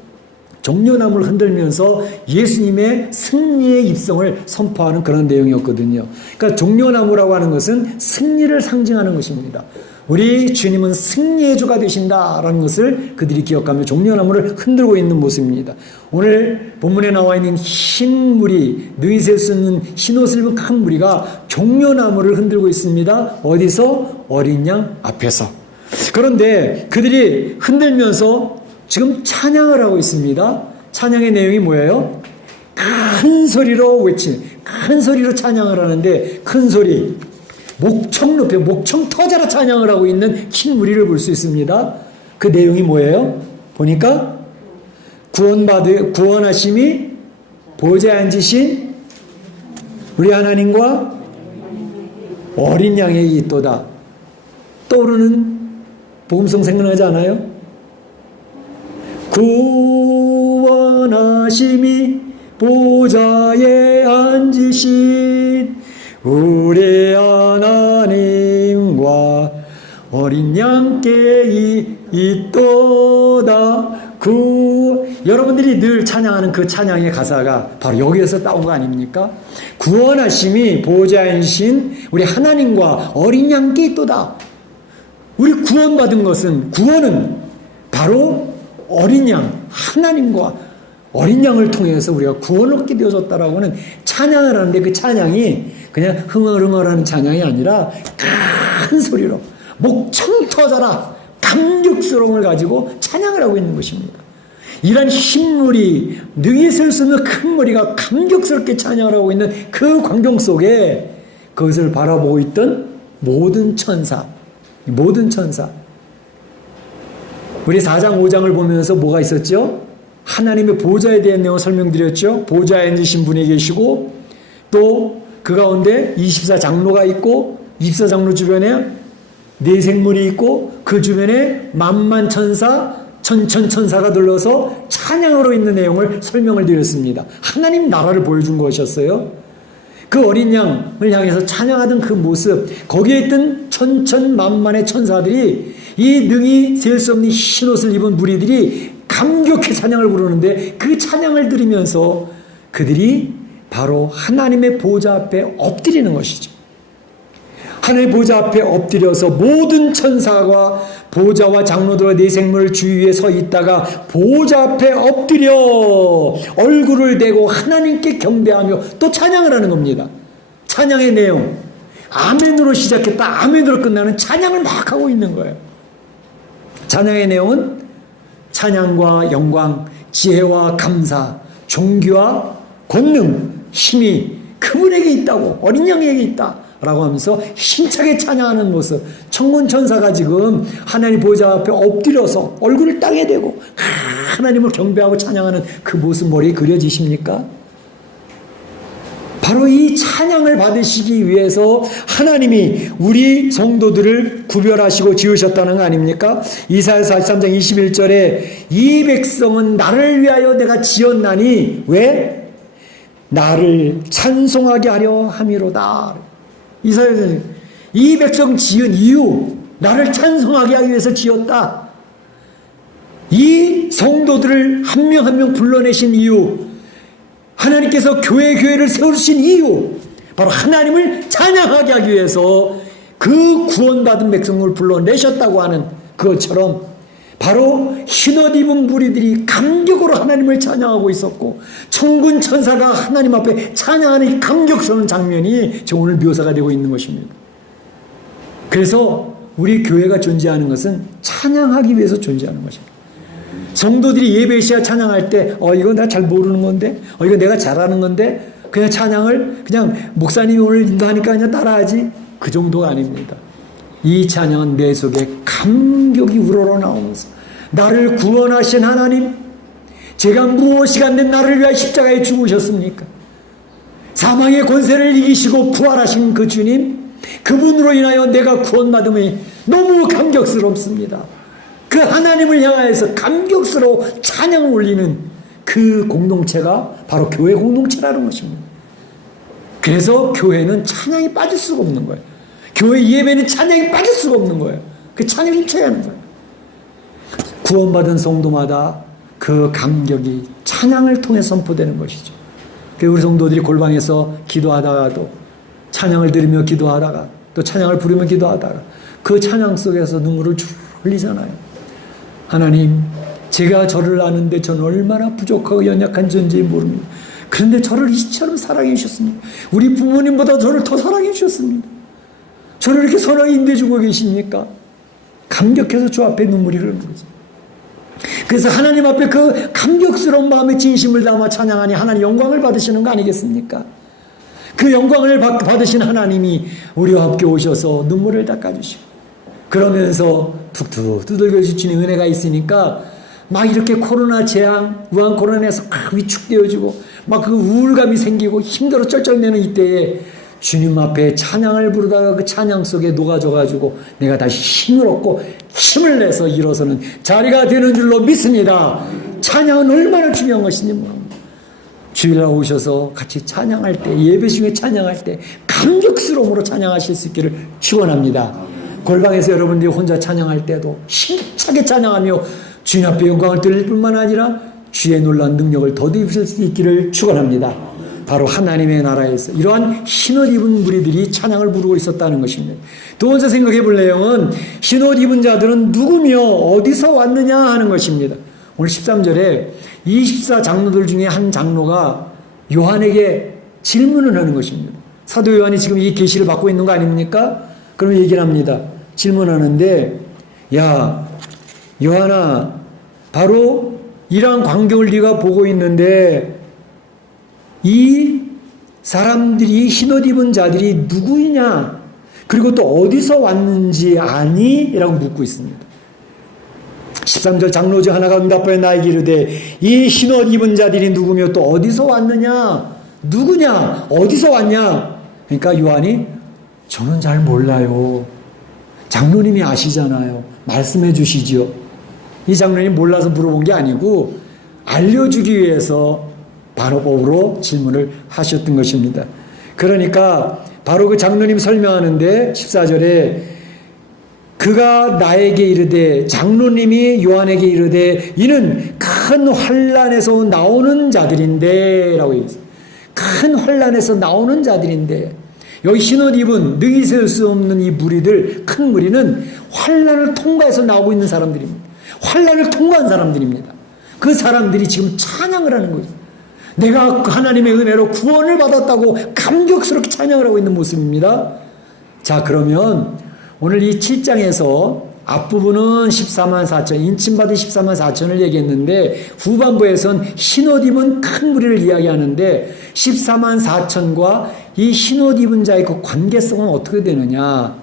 종려나무를 흔들면서 예수님의 승리의 입성을 선포하는 그런 내용이었거든요. 그러니까 종려나무라고 하는 것은 승리를 상징하는 것입니다. 우리 주님은 승리의 주가 되신다라는 것을 그들이 기억하며 종려나무를 흔들고 있는 모습입니다. 오늘 본문에 나와 있는 흰 무리, 너희 셀 수 있는 흰옷을 입은 큰 무리가 종려나무를 흔들고 있습니다. 어디서? 어린 양 앞에서. 그런데 그들이 흔들면서 지금 찬양을 하고 있습니다. 찬양의 내용이 뭐예요? 큰 소리로 외치는, 큰 소리로 찬양을 하는데, 큰 소리, 목청 높여, 목청 터져라 찬양을 하고 있는 흰 무리를 볼 수 있습니다. 그 내용이 뭐예요? 보니까 구원하심이 보좌에 앉으신 우리 하나님과 어린 양에게 있도다. 떠오르는 복음성 생각나지 않아요? 구원하심이 보좌에 앉으신 우리 하나님과 어린 양께 있도다. 여러분들이 늘 찬양하는 그 찬양의 가사가 바로 여기에서 따온 거 아닙니까? 구원하심이 보좌에 앉으신 우리 하나님과 어린 양께 있도다. 우리 구원받은 것은, 구원은 바로 어린 양, 하나님과 어린 양을 통해서 우리가 구원을 얻게 되어졌다라고 하는 찬양을 하는데, 그 찬양이 그냥 흥얼흥얼하는 찬양이 아니라 큰 소리로 목청 터져라 감격스러움을 가지고 찬양을 하고 있는 것입니다. 이런 흰 무리, 능히 셀 수 없는 큰 무리가 감격스럽게 찬양을 하고 있는 그 광경 속에 그것을 바라보고 있던 모든 천사, 우리 4장 5장을 보면서 뭐가 있었죠? 하나님의 보좌에 대한 내용을 설명드렸죠. 보좌에 앉으신 분이 계시고 또 그 가운데 24장로가 있고 24장로 주변에 네 생물이 있고 그 주변에 만만 천사, 천천 천사가 둘러서 찬양으로 있는 내용을 설명을 드렸습니다. 하나님 나라를 보여준 것이었어요. 그 어린 양을 향해서 찬양하던 그 모습, 거기에 있던 천천만만의 천사들이 이 능히 셀 수 없는 흰옷을 입은 무리들이 감격해 찬양을 부르는데, 그 찬양을 들으면서 그들이 바로 하나님의 보좌 앞에 엎드리는 것이죠. 하나님의 보좌 앞에 엎드려서 모든 천사가 보좌와 장로들과 네 생물을 주위에 서 있다가 보좌 앞에 엎드려 얼굴을 대고 하나님께 경배하며 또 찬양을 하는 겁니다. 찬양의 내용, 아멘으로 시작했다 아멘으로 끝나는 찬양을 막 하고 있는 거예요. 찬양의 내용은 찬양과 영광, 지혜와 감사, 존귀와 권능, 힘이 그분에게 있다고, 어린 양에게 있다 라고 하면서 힘차게 찬양하는 모습. 천군 천사가 지금 하나님 보좌 앞에 엎드려서 얼굴을 땅에 대고 하나님을 경배하고 찬양하는 그 모습 머리에 그려지십니까? 바로 이 찬양을 받으시기 위해서 하나님이 우리 성도들을 구별하시고 지으셨다는 거 아닙니까? 이사야 43장 21절에 이 백성은 나를 위하여 내가 지었나니, 왜? 나를 찬송하게 하려 함이로다. 이사야는 이 백성 지은 이유, 나를 찬송하게 하기 위해서 지었다. 이 성도들을 한 명 한 명 불러내신 이유, 하나님께서 교회를 세우신 이유, 바로 하나님을 찬양하게 하기 위해서 그 구원받은 백성을 불러내셨다고 하는 그것처럼, 바로 흰옷 입은 무리들이 감격으로 하나님을 찬양하고 있었고 천군 천사가 하나님 앞에 찬양하는 감격스러운 장면이 지금 오늘 묘사가 되고 있는 것입니다. 그래서 우리 교회가 존재하는 것은 찬양하기 위해서 존재하는 것입니다. 성도들이 예배 시간 찬양할 때 이거 내가 잘 모르는 건데, 이거 내가 잘하는 건데, 그냥 찬양을 그냥 목사님이 오늘 인도하니까 그냥 따라하지, 그 정도가 아닙니다. 이 찬양은 내 속에 감격이 우러러 나오면서 나를 구원하신 하나님, 제가 무엇이 안 된 나를 위하여 십자가에 죽으셨습니까? 사망의 권세를 이기시고 부활하신 그 주님, 그분으로 인하여 내가 구원받음에 너무 감격스럽습니다. 그 하나님을 향하여서 감격스러워 찬양을 올리는 그 공동체가 바로 교회 공동체라는 것입니다. 그래서 교회는 찬양이 빠질 수가 없는 거예요. 교회 예배는 찬양이 빠질 수가 없는 거예요. 그 찬양을 힘차게 하는 거예요. 구원받은 성도마다 그 감격이 찬양을 통해 선포되는 것이죠. 우리 성도들이 골방에서 기도하다가도 찬양을 들으며 기도하다가 또 찬양을 부르며 기도하다가 그 찬양 속에서 눈물을 줄 흘리잖아요. 하나님, 제가 저를 아는데 저는 얼마나 부족하고 연약한 존재인지 모릅니다. 그런데 저를 이처럼 사랑해 주셨습니다. 우리 부모님보다 저를 더 사랑해 주셨습니다. 저를 이렇게 선하게 인도해주고 계십니까? 감격해서 주 앞에 눈물이 흐르는 거죠. 그래서 하나님 앞에 그 감격스러운 마음의 진심을 담아 찬양하니 하나님 영광을 받으시는 거 아니겠습니까? 그 영광을 받으신 하나님이 우리와 함께 오셔서 눈물을 닦아주시고 그러면서 툭툭 두들겨 주시는 은혜가 있으니까 막 이렇게 코로나 재앙, 우한 코로나에서 위축되어지고 막 그 우울감이 생기고 힘들어 쩔쩔매는 이때에 주님 앞에 찬양을 부르다가 그 찬양 속에 녹아져가지고 내가 다시 힘을 얻고 힘을 내서 일어서는 자리가 되는 줄로 믿습니다. 찬양은 얼마나 중요한 것인지 모릅니다. 주일날 오셔서 같이 찬양할 때, 예배 중에 찬양할 때 감격스러움으로 찬양하실 수 있기를 축원합니다. 골방에서 여러분들이 혼자 찬양할 때도 힘차게 찬양하며 주님 앞에 영광을 돌릴 뿐만 아니라 주의 놀라운 능력을 더입으실 수 있기를 축원합니다. 바로 하나님의 나라에서 이러한 흰옷 입은 무리들이 찬양을 부르고 있었다는 것입니다. 두 번째 생각해 볼 내용은 흰옷 입은 자들은 누구며 어디서 왔느냐 하는 것입니다. 오늘 13절에 24 장로들 중에 한 장로가 요한에게 질문을 하는 것입니다. 사도 요한이 지금 이 계시를 받고 있는 거 아닙니까? 그럼 얘기를 합니다. 질문하는데, 야 요한아, 바로 이러한 광경을 네가 보고 있는데 이 사람들이 흰옷 입은 자들이 누구이냐, 그리고 또 어디서 왔는지 아니? 라고 묻고 있습니다. 13절 장로 중 하나가 응답하여 나에게 이르되 이 흰옷 입은 자들이 누구며 또 어디서 왔느냐, 누구냐, 어디서 왔냐. 그러니까 요한이 저는 잘 몰라요. 장로님이 아시잖아요. 말씀해 주시죠. 이 장로님이 몰라서 물어본 게 아니고 알려주기 위해서 바로법으로 질문을 하셨던 것입니다. 그러니까 바로 그 장로님 설명하는데 14절에 그가 나에게 이르되, 장로님이 요한에게 이르되 이는 큰 환난에서 나오는 자들인데 라고 얘기했어요. 큰 환난에서 나오는 자들인데, 여기 흰옷 입은 능히 셀 수 없는 이 무리들, 큰 무리는 환난을 통과해서 나오고 있는 사람들입니다. 환난을 통과한 사람들입니다. 그 사람들이 지금 찬양을 하는 거죠. 내가 하나님의 은혜로 구원을 받았다고 감격스럽게 찬양을 하고 있는 모습입니다. 자, 그러면 오늘 이 7장에서 앞부분은 14만 4천, 인침받은 14만 4천을 얘기했는데 후반부에선 흰옷 입은 큰 무리를 이야기하는데 14만 4천과 이 흰옷 입은 자의 그 관계성은 어떻게 되느냐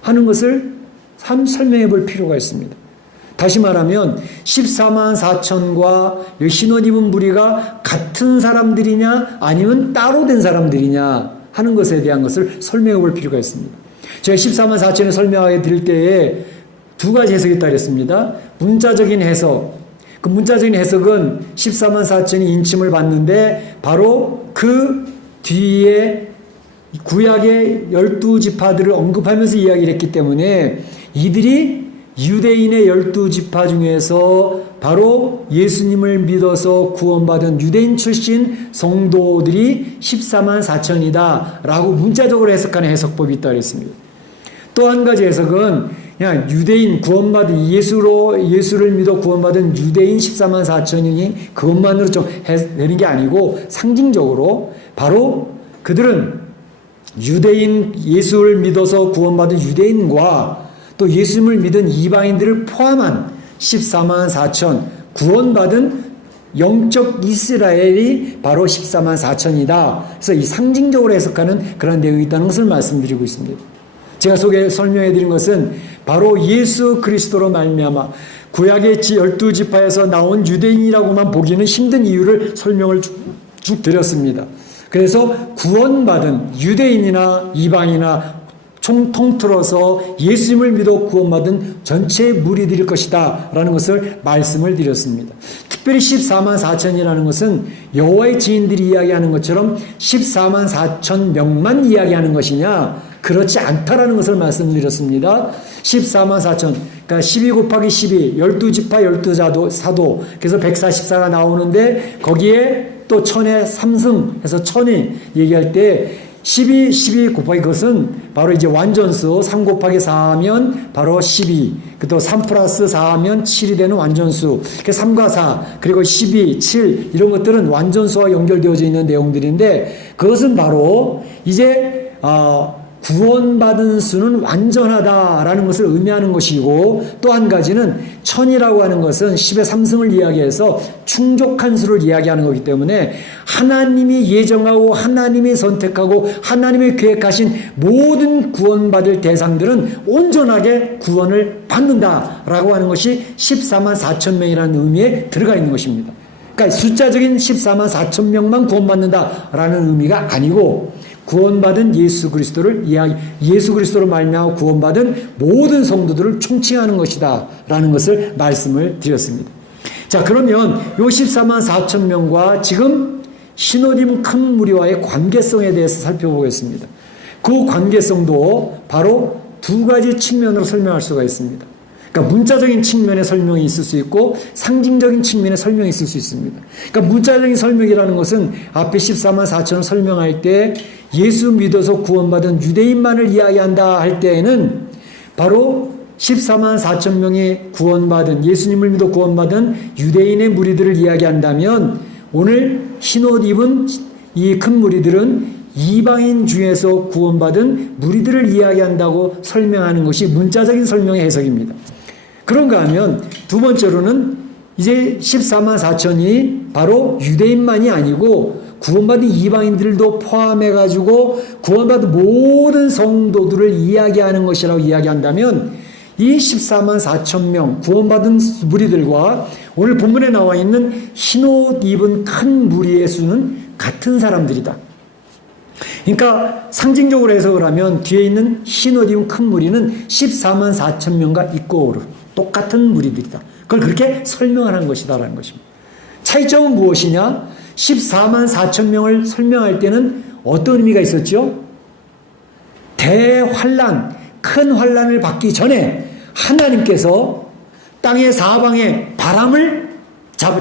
하는 것을 설명해 볼 필요가 있습니다. 다시 말하면 14만 4천과 흰옷 입은 무리가 같은 사람들이냐 아니면 따로 된 사람들이냐 하는 것에 대한 것을 설명해 볼 필요가 있습니다. 제가 14만 4천을 설명하게 드릴 때에 두 가지 해석이 따랐습니다. 문자적인 해석. 그 문자적인 해석은 14만 4천이 인침을 받는데 바로 그 뒤에 구약의 12지파들을 언급하면서 이야기를 했기 때문에 이들이 유대인의 12지파 중에서 바로 예수님을 믿어서 구원받은 유대인 출신 성도들이 14만 4천이다 라고 문자적으로 해석하는 해석법이 있다고 했습니다. 또 한 가지 해석은 그냥 유대인 구원받은 예수를 믿어 구원받은 유대인 14만 4천이니 그것만으로 좀 되는 게 아니고 상징적으로 바로 그들은 유대인 예수를 믿어서 구원받은 유대인과 또 예수님을 믿은 이방인들을 포함한 14만 4천 구원받은 영적 이스라엘이 바로 14만 4천이다. 그래서 이 상징적으로 해석하는 그런 내용이 있다는 것을 말씀드리고 있습니다. 제가 설명해 드린 것은 바로 예수 그리스도로 말미암아 구약의 12지파에서 나온 유대인이라고만 보기는 힘든 이유를 설명을 쭉 드렸습니다. 그래서 구원받은 유대인이나 이방이나 통틀어서 예수님을 믿어 구원받은 전체 무리들일 것이다 라는 것을 말씀을 드렸습니다. 특별히 14만 4천이라는 것은 여호와의 지인들이 이야기하는 것처럼 14만 4천 명만 이야기하는 것이냐? 그렇지 않다라는 것을 말씀드렸습니다. 14만 4천, 그러니까 12 곱하기 12, 12지파 12사도, 그래서 144가 나오는데 거기에 또 천의 3승 해서 천이 얘기할 때 12 곱하기 그것은 바로 이제 완전수 3 곱하기 4하면 바로 12, 또 3 플러스 4하면 7이 되는 완전수, 3과 4 그리고 12, 7 이런 것들은 완전수와 연결되어져 있는 내용들인데 그것은 바로 이제 구원받은 수는 완전하다라는 것을 의미하는 것이고 또 한 가지는 천이라고 하는 것은 10의 3승을 이야기해서 충족한 수를 이야기하는 거기 때문에 하나님이 예정하고 하나님이 선택하고 하나님이 계획하신 모든 구원받을 대상들은 온전하게 구원을 받는다라고 하는 것이 14만 4천 명이라는 의미에 들어가 있는 것입니다. 그러니까 숫자적인 14만 4천 명만 구원받는다라는 의미가 아니고 구원받은 예수 그리스도로 말미암아 구원받은 모든 성도들을 총칭하는 것이다 라는 것을 말씀을 드렸습니다. 자, 그러면 요 14만 4천 명과 지금 신호림 큰 무리와의 관계성에 대해서 살펴보겠습니다. 그 관계성도 바로 두 가지 측면으로 설명할 수가 있습니다. 그러니까 문자적인 측면의 설명이 있을 수 있고 상징적인 측면의 설명이 있을 수 있습니다. 그러니까 문자적인 설명이라는 것은 앞에 14만 4천을 설명할 때 예수 믿어서 구원받은 유대인만을 이야기한다 할 때에는 바로 14만 4천 명이 구원받은 예수님을 믿어 구원받은 유대인의 무리들을 이야기한다면 오늘 흰옷 입은 이 큰 무리들은 이방인 중에서 구원받은 무리들을 이야기한다고 설명하는 것이 문자적인 설명의 해석입니다. 그런가 하면 두 번째로는 이제 14만 4천이 바로 유대인만이 아니고 구원받은 이방인들도 포함해가지고 구원받은 모든 성도들을 이야기하는 것이라고 이야기한다면 이 14만 4천 명 구원받은 무리들과 오늘 본문에 나와 있는 흰옷 입은 큰 무리의 수는 같은 사람들이다. 그러니까 상징적으로 해석을 하면 뒤에 있는 흰옷 입은 큰 무리는 14만 4천 명과 이꼬르 똑같은 무리들이다. 그걸 그렇게 설명하는 것이다라는 것입니다. 차이점은 무엇이냐? 14만 4천 명을 설명할 때는 어떤 의미가 있었죠? 대환란, 큰 환란을 받기 전에 하나님께서 땅의 사방에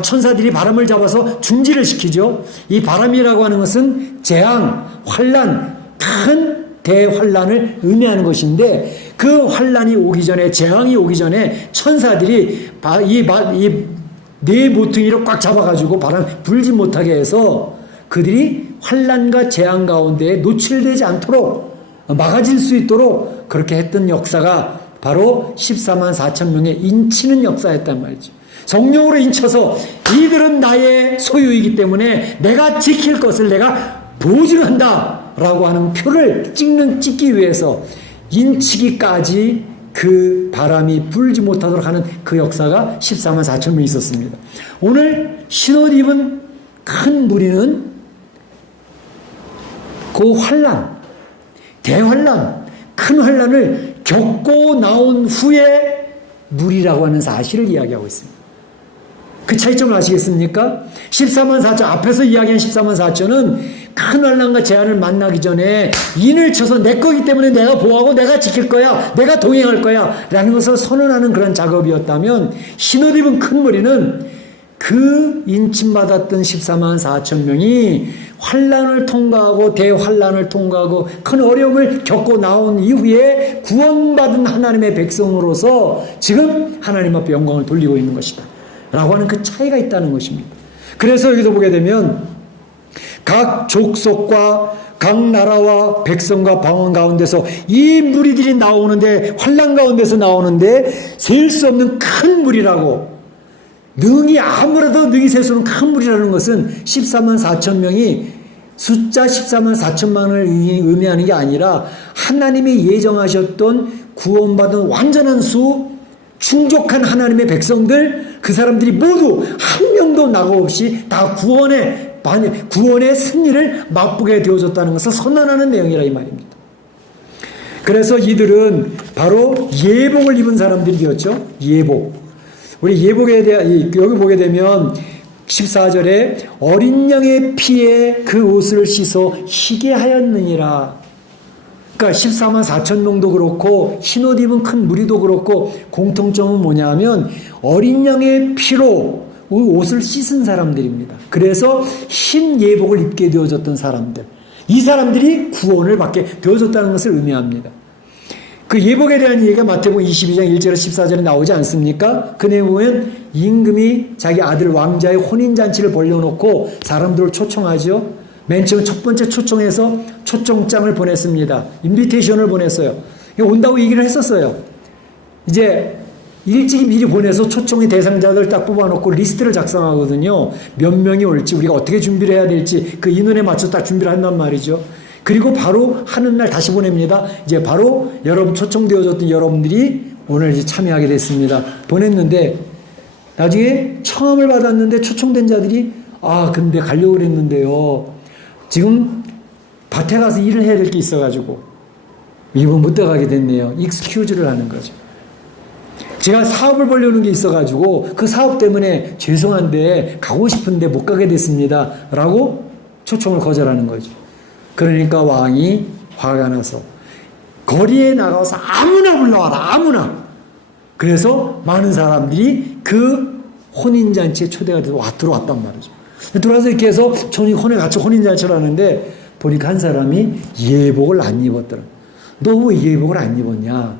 천사들이 바람을 잡아서 중지를 시키죠. 이 바람이라고 하는 것은 재앙, 환란, 큰 대환란을 의미하는 것인데 그 환란이 오기 전에 재앙이 오기 전에 천사들이 이 네 모퉁이를 꽉 잡아가지고 바람 불지 못하게 해서 그들이 환란과 재앙 가운데 노출되지 않도록 막아질 수 있도록 그렇게 했던 역사가 바로 14만 4천 명의 인치는 역사였단 말이죠. 성령으로 인쳐서 이들은 나의 소유이기 때문에 내가 지킬 것을 내가 보증한다 라고 하는 표를 찍기 위해서 인치기까지 그 바람이 불지 못하도록 하는 그 역사가 14만 4천 명이 있었습니다. 오늘 흰옷 입은 큰 무리는 그 환란, 대환란, 큰 환란을 겪고 나온 후에 무리라고 하는 사실을 이야기하고 있습니다. 그 차이점을 아시겠습니까? 14만 4천, 앞에서 이야기한 14만 4천은 큰 환난과 재앙을 만나기 전에 인을 쳐서 내 거기 때문에 내가 보호하고 내가 지킬 거야, 내가 동행할 거야 라는 것을 선언하는 그런 작업이었다면 흰옷 입은 큰 무리는 그 인침받았던 14만 4천 명이 환난을 통과하고 대환난을 통과하고 큰 어려움을 겪고 나온 이후에 구원받은 하나님의 백성으로서 지금 하나님 앞에 영광을 돌리고 있는 것이다 라고 하는 그 차이가 있다는 것입니다. 그래서 여기서 보게 되면 각 족속과 각 나라와 백성과 방언 가운데서 이 무리들이 나오는데 환난 가운데서 나오는데 셀 수 없는 큰 무리라고 아무래도 능히 셀 수 없는 큰 무리라는 것은 14만 4천 명이 숫자 14만 4천만을 의미하는 게 아니라 하나님이 예정하셨던 구원받은 완전한 수 충족한 하나님의 백성들 그 사람들이 모두 한 명도 나고 없이 다 구원의 승리를 맛보게 되어졌다는 것을 선언하는 내용이라 이 말입니다. 그래서 이들은 바로 예복을 입은 사람들이 되었죠. 예복. 우리 예복에 대한, 여기 보게 되면 14절에 어린 양의 피에 그 옷을 씻어 희게 하였느니라. 그러니까 14만 4천 명도 그렇고 흰옷 입은 큰 무리도 그렇고 공통점은 뭐냐면 어린 양의 피로 옷을 씻은 사람들입니다. 그래서 흰 예복을 입게 되어졌던 사람들. 이 사람들이 구원을 받게 되어졌다는 것을 의미합니다. 그 예복에 대한 얘기가 마태복음 22장 1절에서 14절에 나오지 않습니까? 그 내용 보면 임금이 자기 아들 왕자의 혼인잔치를 벌려놓고 사람들을 초청하죠. 맨 처음 첫 번째 초청해서 초청장을 보냈습니다. 인비테이션을 보냈어요. 온다고 얘기를 했었어요. 이제 일찍이 미리 보내서 초청의 대상자들 딱 뽑아놓고 리스트를 작성하거든요. 몇 명이 올지 우리가 어떻게 준비를 해야 될지 그 인원에 맞춰 딱 준비를 한단 말이죠. 그리고 바로 하는 날 다시 보냅니다. 이제 바로 여러분 초청되어졌던 여러분들이 오늘 이제 참여하게 됐습니다. 보냈는데 나중에 청함을 받았는데 초청된 자들이 근데 가려고 그랬는데요. 지금 밭에 가서 일을 해야 될 게 있어가지고 이번 못 들어가게 됐네요. 익스큐즈를 하는 거죠. 제가 사업을 벌려는 게 있어가지고 그 사업 때문에 죄송한데 가고 싶은데 못 가게 됐습니다. 라고 초청을 거절하는 거죠. 그러니까 왕이 화가 나서 거리에 나가서 아무나 불러와라. 아무나. 그래서 많은 사람들이 그 혼인잔치에 초대가 돼서 들어왔단 말이죠. 들어와서 이렇게 해서 같이 혼인잔치를 하는데 보니까 한 사람이 예복을 안 입었더라. 너 왜 예복을 안 입었냐?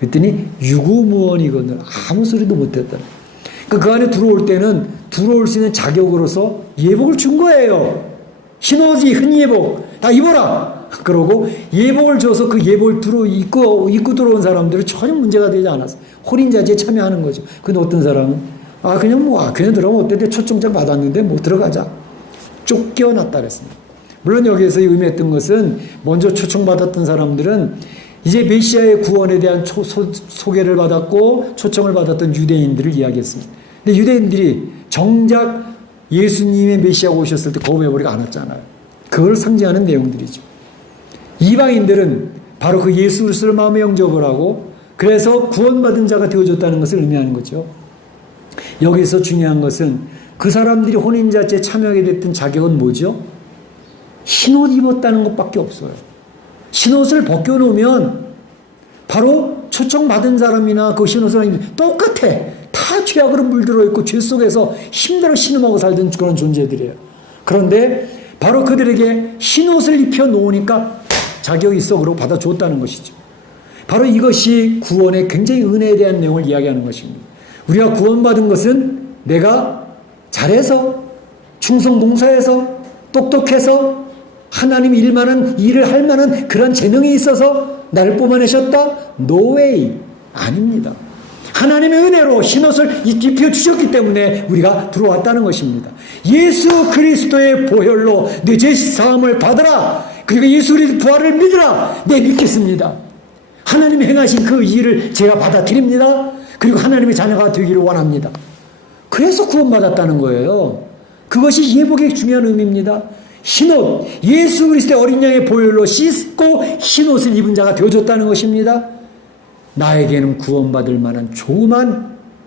그랬더니 유구무원이거든. 아무 소리도 못했더라. 그 안에 들어올 때는 들어올 수 있는 자격으로서 예복을 준 거예요. 흰옷이 흰 예복 다 입어라. 그러고 예복을 줘서 그 예복을 입고 들어온 사람들은 전혀 문제가 되지 않았어. 혼인잔치에 참여하는 거죠. 근데 어떤 사람은 그냥 들어가면 어때? 초청장 받았는데 못 들어가자. 쫓겨났다 그랬습니다. 물론 여기에서 의미했던 것은 먼저 초청받았던 사람들은 이제 메시아의 구원에 대한 소개를 받았고 초청을 받았던 유대인들을 이야기했습니다. 근데 유대인들이 정작 예수님의 메시아가 오셨을 때 거부해버리고 안 왔잖아요. 그걸 상징하는 내용들이죠. 이방인들은 바로 그 예수 그리스도를 마음에 영접을 하고 그래서 구원받은 자가 되어졌다는 것을 의미하는 거죠. 여기서 중요한 것은 그 사람들이 혼인잔치에 참여하게 됐던 자격은 뭐죠? 흰옷 입었다는 것밖에 없어요. 흰옷을 벗겨놓으면 바로 초청받은 사람이나 그 흰옷을 똑같아. 다 죄악으로 물들어 있고 죄 속에서 힘들어 신음하고 살던 그런 존재들이에요. 그런데 바로 그들에게 흰옷을 입혀놓으니까 자격이 있어 그러고 받아줬다는 것이죠. 바로 이것이 구원의 굉장히 은혜에 대한 내용을 이야기하는 것입니다. 우리가 구원받은 것은 내가 잘해서 충성 봉사해서 똑똑해서 하나님 일을 할 만한 그런 재능이 있어서 나를 뽑아내셨다? No way. 아닙니다. 하나님의 은혜로 흰옷을 입혀주셨기 때문에 우리가 들어왔다는 것입니다. 예수 그리스도의 보혈로 내 죄 사함을 받아라. 그리고 예수 그리스도의 부활을 믿으라. 네, 믿겠습니다. 하나님이 행하신 그 일을 제가 받아들입니다. 그리고 하나님의 자녀가 되기를 원합니다. 그래서 구원받았다는 거예요. 그것이 예복의 중요한 의미입니다. 흰옷, 예수 그리스도의 어린 양의 보혈로 씻고 흰옷을 입은 자가 되어졌다는 것입니다. 나에게는 구원받을 만한 좋은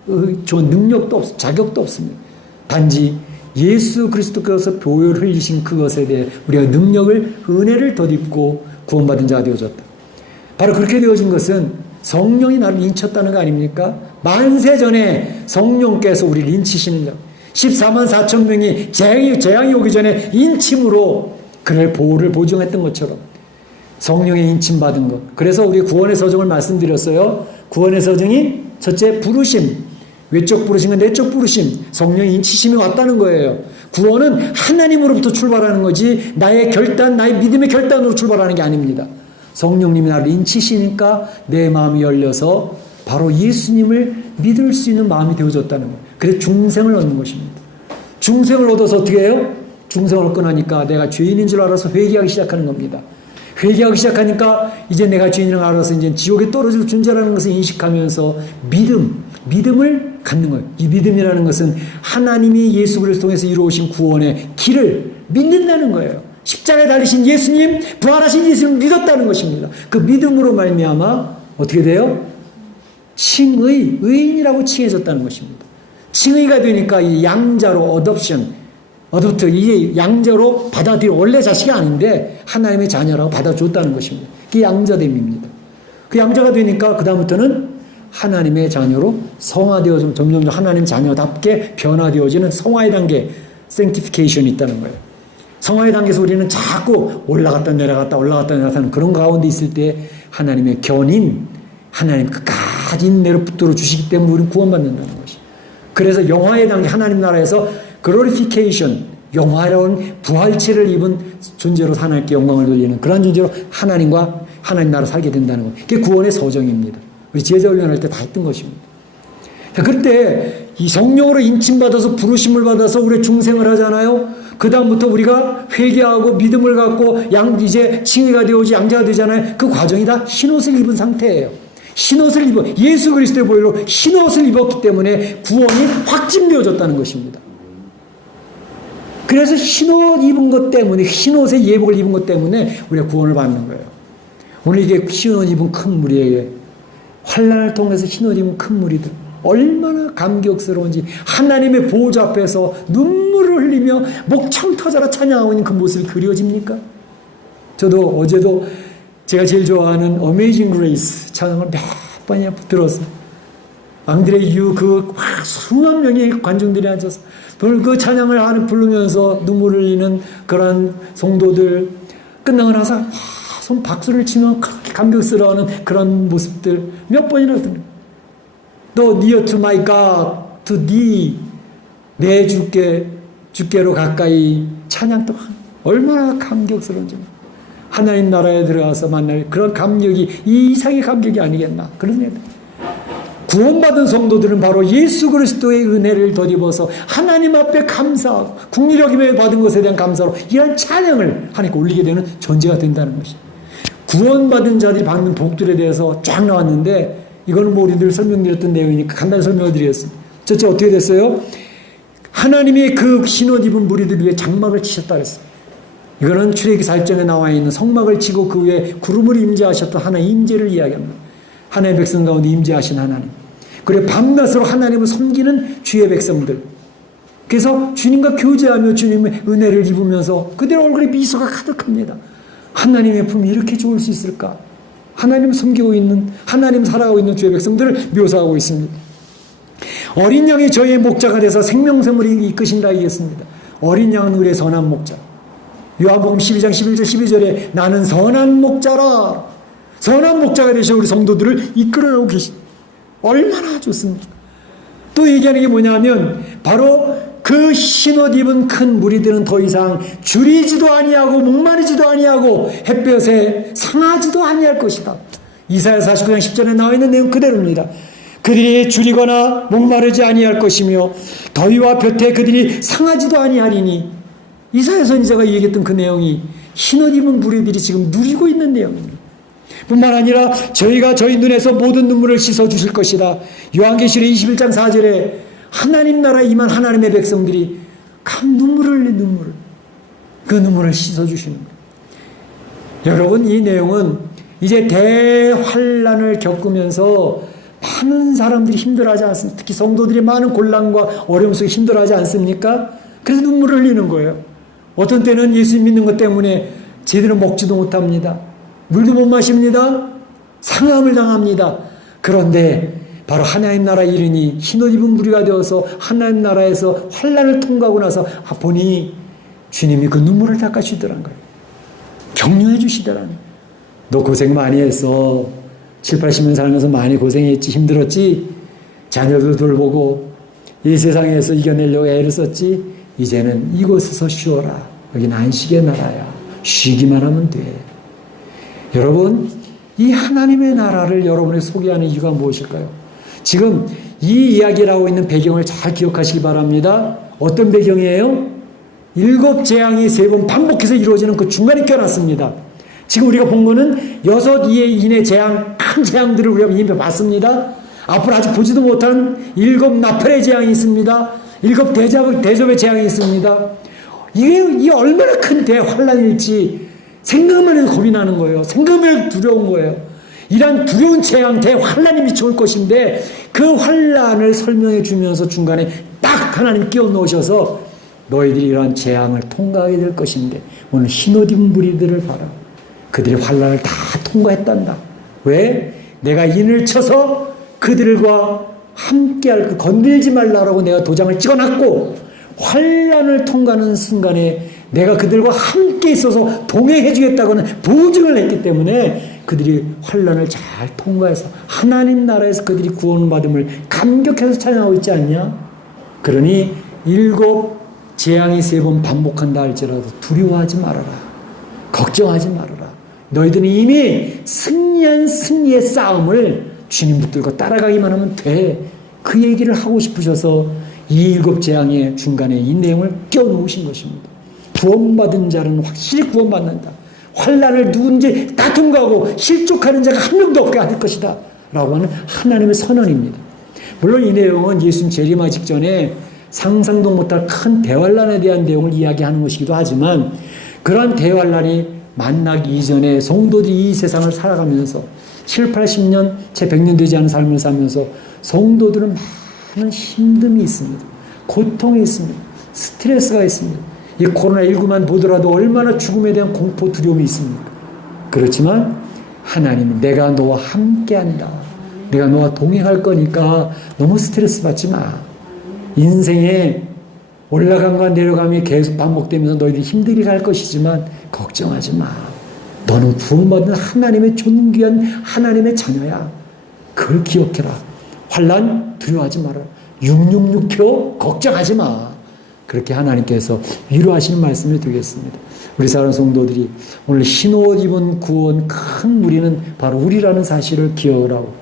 능력도 없습니다. 자격도 없습니다. 단지 예수 그리스도께서 보혈을 흘리신 그것에 대해 우리가 능력을, 은혜를 덧입고 구원받은 자가 되어졌다. 바로 그렇게 되어진 것은 성령이 나를 인쳤다는 거 아닙니까? 만세 전에 성령께서 우리를 인치시는 것. 14만 4천 명이 재앙이 오기 전에 인침으로 그를 보호를 보증했던 것처럼 성령의 인침받은 것. 그래서 우리 구원의 서정을 말씀드렸어요. 구원의 서정이 첫째 부르심, 외적 부르심과 내적 부르심, 성령의 인치심이 왔다는 거예요. 구원은 하나님으로부터 출발하는 거지 나의 결단, 나의 믿음의 결단으로 출발하는 게 아닙니다. 성령님이 나를 인치시니까 내 마음이 열려서 바로 예수님을 믿을 수 있는 마음이 되어졌다는 거예요. 그래서 중생을 얻는 것입니다. 중생을 얻어서 어떻게 해요? 중생을 얻고 나니까 내가 죄인인 줄 알아서 회개하기 시작하는 겁니다. 회개하기 시작하니까 이제 내가 죄인을 알아서 이제 지옥에 떨어질 존재라는 것을 인식하면서 믿음을 갖는 거예요. 이 믿음이라는 것은 하나님이 예수 그리스도를 통해서 이루어오신 구원의 길을 믿는다는 거예요. 십자가에 달리신 예수님, 부활하신 예수님을 믿었다는 것입니다. 그 믿음으로 말미암아 어떻게 돼요? 칭의, 의인이라고 칭해졌다는 것입니다. 칭의가 되니까 이 양자로 어댑트, 이 양자로 받아들여 원래 자식이 아닌데 하나님의 자녀라고 받아줬다는 것입니다. 그게 양자됨입니다. 그 양자가 되니까 그 다음부터는 하나님의 자녀로 성화되어지면 점점 하나님 자녀답게 변화되어지는 성화의 단계, sanctification이 있다는 거예요. 성화의 단계에서 우리는 자꾸 올라갔다 내려갔다 올라갔다 내려갔다 그런 가운데 있을 때 하나님의 견인, 하나님 끝까지 인내로 붙들어 주시기 때문에 우리는 구원받는다는 것이. 그래서 영화의 단계, 하나님 나라에서 glorification, 영화로운 부활체를 입은 존재로 하나님께 영광을 돌리는 그런 존재로 하나님과 하나님 나라 살게 된다는 것. 그게 구원의 서정입니다. 우리 제자 훈련할 때 다 했던 것입니다. 자, 그때 이 성령으로 인침받아서 부르심을 받아서 우리 중생을 하잖아요. 그 다음부터 우리가 회개하고 믿음을 갖고 이제 칭의가 되어지 양자가 되잖아요. 그 과정이 다 흰옷을 입은 상태예요. 흰옷을 입어 예수 그리스도의 보혈로 흰옷을 입었기 때문에 구원이 확증되어졌다는 것입니다. 그래서 흰옷 입은 것 때문에 흰옷의 예복을 입은 것 때문에 우리가 구원을 받는 거예요. 오늘 이게 흰옷 입은 큰 무리에게 환난을 통해서 흰옷 입은 큰 무리들 얼마나 감격스러운지 하나님의 보호자 앞에서 눈물을 흘리며 목청 터져라 찬양하고 있는 그 모습이 그려집니까? 저도 어제도 제가 제일 좋아하는 Amazing Grace 찬양을 몇 번이나 들었어요. 앙드레 유 그 수만 명의 관중들이 앉아서 그 찬양을 부르면서 눈물을 흘리는 그런 성도들 끝나고 나서 손 박수를 치며 그렇게 감격스러워하는 그런 모습들 몇 번이나 들어요. 또 near to my God, to thee 내 주께로 가까이 찬양도 얼마나 감격스러운지 하나님 나라에 들어가서 만날 그런 감격이 이 이상의 감격이 아니겠나 그런 생각이 구원받은 성도들은 바로 예수 그리스도의 은혜를 덧입어서 하나님 앞에 감사하고 국리력임에 받은 것에 대한 감사로 이런 찬양을 하나님께 올리게 되는 존재가 된다는 것이 구원받은 자들이 받는 복들에 대해서 쫙 나왔는데 이거는 뭐 우리들 설명드렸던 내용이니까 간단히 설명을 드리겠습니다. 첫째 어떻게 됐어요? 하나님의 그 흰옷 입은 무리들 위에 장막을 치셨다 그랬어요. 이거는 출애굽기 4장에 나와 있는 성막을 치고 그 위에 구름을 임재하셨던 하나의 임재를 이야기합니다. 하나님의 백성 가운데 임재하신 하나님. 그리고 밤낮으로 하나님을 섬기는 주의 백성들. 그래서 주님과 교제하며 주님의 은혜를 입으면서 그들 얼굴에 미소가 가득합니다. 하나님의 품이 이렇게 좋을 수 있을까? 하나님을 섬기고 있는 하나님 살아가고 있는 주의 백성들을 묘사하고 있습니다. 어린 양이 저희의 목자가 돼서 생명샘물이 이끄신다 하겠습니다. 어린 양은 우리의 선한 목자. 요한복음 12장 11절 12절에 나는 선한 목자라. 선한 목자가 되셔 우리 성도들을 이끌어내고 계신 얼마나 좋습니까? 또 얘기하는 게 뭐냐면 바로 그 흰옷 입은 큰 무리들은 더 이상 줄이지도 아니하고 목마르지도 아니하고 햇볕에 상하지도 아니할 것이다. 이사야 49장 10절에 나와 있는 내용 그대로입니다. 그들이 줄이거나 목마르지 아니할 것이며 더위와 볕에 그들이 상하지도 아니하리니 이사야 선지자가 얘기했던 그 내용이 흰옷 입은 무리들이 지금 누리고 있는 내용입니다. 뿐만 아니라 저희가 저희 눈에서 모든 눈물을 씻어주실 것이다. 요한계시록 21장 4절에 하나님 나라에 임한 하나님의 백성들이 눈물을 흘린 눈물을 그 눈물을 씻어주시는 거예요. 여러분 이 내용은 이제 대환란을 겪으면서 많은 사람들이 힘들어하지 않습니까? 특히 성도들이 많은 곤란과 어려움 속에 힘들어하지 않습니까? 그래서 눈물을 흘리는 거예요. 어떤 때는 예수 믿는 것 때문에 제대로 먹지도 못합니다. 물도 못 마십니다. 상함을 당합니다. 그런데 바로 하나님 나라에 이르니 흰옷 입은 무리가 되어서 하나님 나라에서 환난을 통과하고 나서 보니 주님이 그 눈물을 닦아주시더란 거예요. 격려해 주시더라는 거예요. 너 고생 많이 했어. 7, 80년 살면서 많이 고생했지 힘들었지 자녀도 돌보고 이 세상에서 이겨내려고 애를 썼지 이제는 이곳에서 쉬어라. 여기는 안식의 나라야. 쉬기만 하면 돼. 여러분 이 하나님의 나라를 여러분에게 소개하는 이유가 무엇일까요? 지금 이 이야기를 하고 있는 배경을 잘 기억하시기 바랍니다. 어떤 배경이에요? 7 재앙이 3번 반복해서 이루어지는 그 중간에 껴놨습니다. 지금 우리가 본 거는 6 인의 재앙, 큰 재앙들을 우리가 이미 봤습니다. 앞으로 아직 보지도 못한 7 나팔의 재앙이 있습니다. 7 대접의 재앙이 있습니다. 이게 얼마나 큰 대환란일지 생각만 해도 겁이 나는 거예요. 생각만 해도 두려운 거예요. 이런 두려운 재앙, 대환란이 미쳐올 것인데 그 환란을 설명해 주면서 중간에 딱 하나님 끼워 넣으셔서 너희들이 이러한 재앙을 통과하게 될 것인데 오늘 흰옷 입은 무리들을 봐라. 그들이 환란을 다 통과했단다. 왜? 내가 인을 쳐서 그들과 함께할 그 건들지 말라라고 내가 도장을 찍어놨고 환란을 통과하는 순간에 내가 그들과 함께 있어서 동행해 주겠다고는 보증을 했기 때문에 그들이 환란을 잘 통과해서 하나님 나라에서 그들이 구원받음을 감격해서 찬양하고 있지 않냐? 그러니 7 재앙이 3번 반복한다 할지라도 두려워하지 말아라. 걱정하지 말아라. 너희들은 이미 승리한 승리의 싸움을 주님 붙들고 따라가기만 하면 돼. 그 얘기를 하고 싶으셔서 이 7 재앙의 중간에 이 내용을 끼워놓으신 것입니다. 구원받은 자는 확실히 구원받는다. 환란을 누군지 다 통과하고 실족하는 자가 한 명도 없게 할 것이다 라고 하는 하나님의 선언입니다. 물론 이 내용은 예수님 재림하기 직전에 상상도 못할 큰 대환란에 대한 내용을 이야기하는 것이기도 하지만 그러한 대환란이 만나기 이전에 성도들이 이 세상을 살아가면서 7, 80년, 채 100년 되지 않은 삶을 살면서 성도들은 많은 힘듦이 있습니다. 고통이 있습니다. 스트레스가 있습니다. 이 코로나19만 보더라도 얼마나 죽음에 대한 공포, 두려움이 있습니까? 그렇지만 하나님은 내가 너와 함께한다. 내가 너와 동행할 거니까 너무 스트레스 받지 마. 인생에 올라감과 내려감이 계속 반복되면서 너희들이 힘들게 갈 것이지만 걱정하지 마. 너는 구원받은 하나님의 존귀한 하나님의 자녀야. 그걸 기억해라. 환난 두려워하지 마라. 666표 걱정하지 마. 그렇게 하나님께서 위로하시는 말씀을 드리겠습니다. 우리 사랑하는 성도들이 오늘 흰옷 입은 구원 큰 무리는 바로 우리라는 사실을 기억을 하고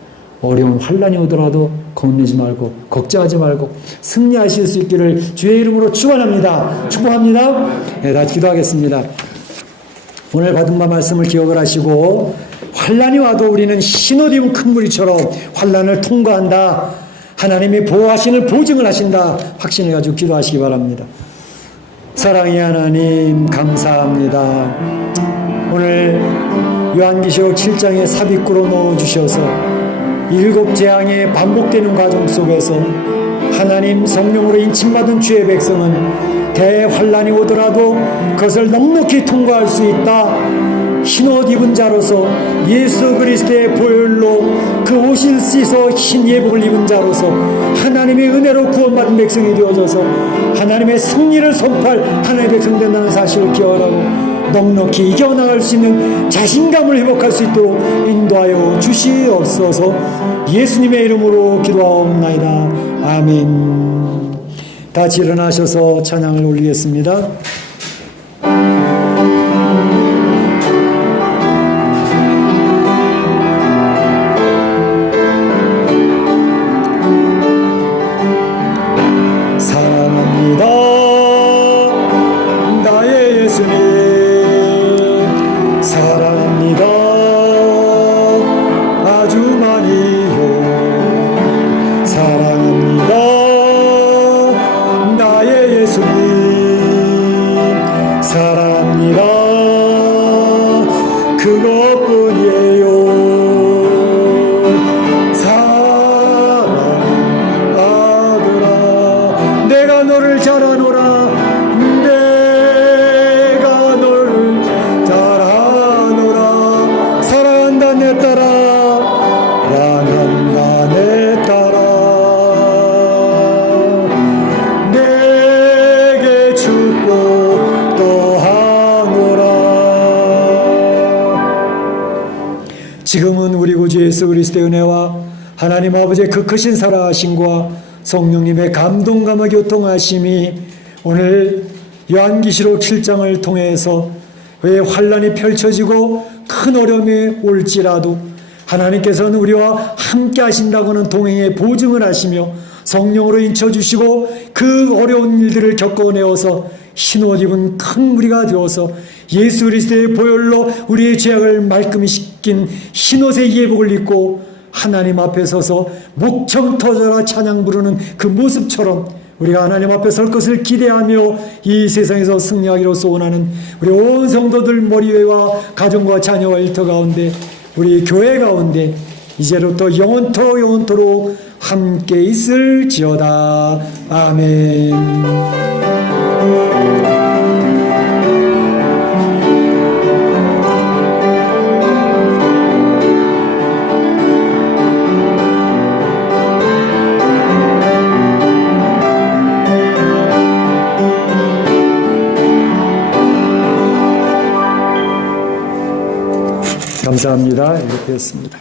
어려운 환란이 오더라도 겁내지 말고 걱정하지 말고 승리하실 수 있기를 주의 이름으로 축원합니다. 축복합니다. 네, 다시 기도하겠습니다. 오늘 받은 바 말씀을 기억을 하시고 환란이 와도 우리는 흰옷 입은 큰 무리처럼 환란을 통과한다. 하나님이 보호하시는 보증을 하신다. 확신을 가지고 기도하시기 바랍니다. 사랑의 하나님 감사합니다. 오늘 요한계시록 7장에 삽입구로 넣어주셔서 7 재앙이 반복되는 과정 속에서 하나님 성령으로 인침받은 주의 백성은 대환란이 오더라도 그것을 넉넉히 통과할 수 있다. 흰옷 입은 자로서 예수 그리스도의 보혈로 그 옷을 씻어 흰 예복을 입은 자로서 하나님의 은혜로 구원받은 백성이 되어져서 하나님의 승리를 선포할 하나님의 백성 된다는 사실을 기억하고 넉넉히 이겨나갈 수 있는 자신감을 회복할 수 있도록 인도하여 주시옵소서. 예수님의 이름으로 기도하옵나이다. 아멘. 다시 일어나셔서 찬양을 올리겠습니다. 사랑합니다. 나의 예수님 사랑합니다. 아주 많이요. 사랑합니다. 나의 예수님 사랑합니다. 그것뿐이에요. 사랑하더라. 내가 너를 잘 아노라. 내가 너를 잘 아노라. 사랑한다 내 딸아. 사랑한다 내 딸아. 내게 축복 또하노라. 지금은 우리 구주 예수 그리스도의 은혜와 하나님 아버지의 그 크신 살아하심과 성령님의 감동감화 교통하심이 오늘 요한계시록 7장을 통해서 왜 환란이 펼쳐지고 큰 어려움이 올지라도 하나님께서는 우리와 함께 하신다고는 동행의 보증을 하시며 성령으로 인쳐주시고 그 어려운 일들을 겪어내어서 흰옷 입은 큰 무리가 되어서 예수 그리스도의 보혈로 우리의 죄악을 말끔히 씻긴 흰옷의 예복을 입고 하나님 앞에 서서 목청 터져라 찬양 부르는 그 모습처럼 우리가 하나님 앞에 설 것을 기대하며 이 세상에서 승리하기로 소원하는 우리 온 성도들 머리위와 가정과 자녀와 일터 가운데 우리 교회 가운데 이제부터 영원토록 함께 있을지어다. 아멘. 감사합니다. 이렇게 했습니다.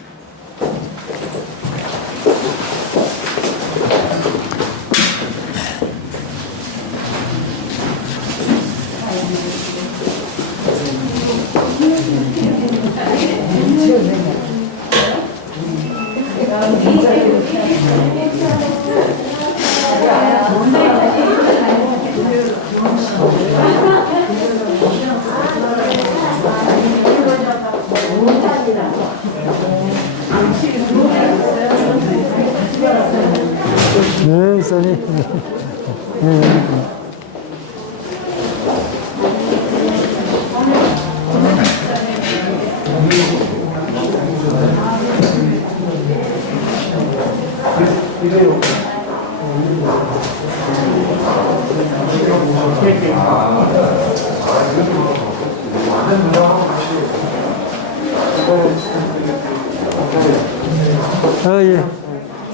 네, 선이. 예.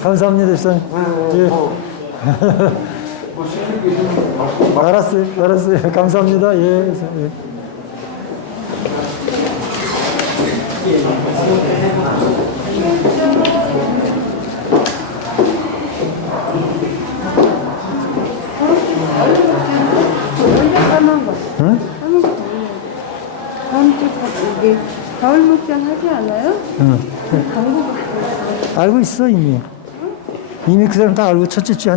감사합니다, 선. 예. 알았어요. 감사합니다. 예. 예. 응? 다음 주까지 가을 목장 하지 않아요? 응. 알고 있어, 이미. 이미 그 사람 다 알고 첫째 주에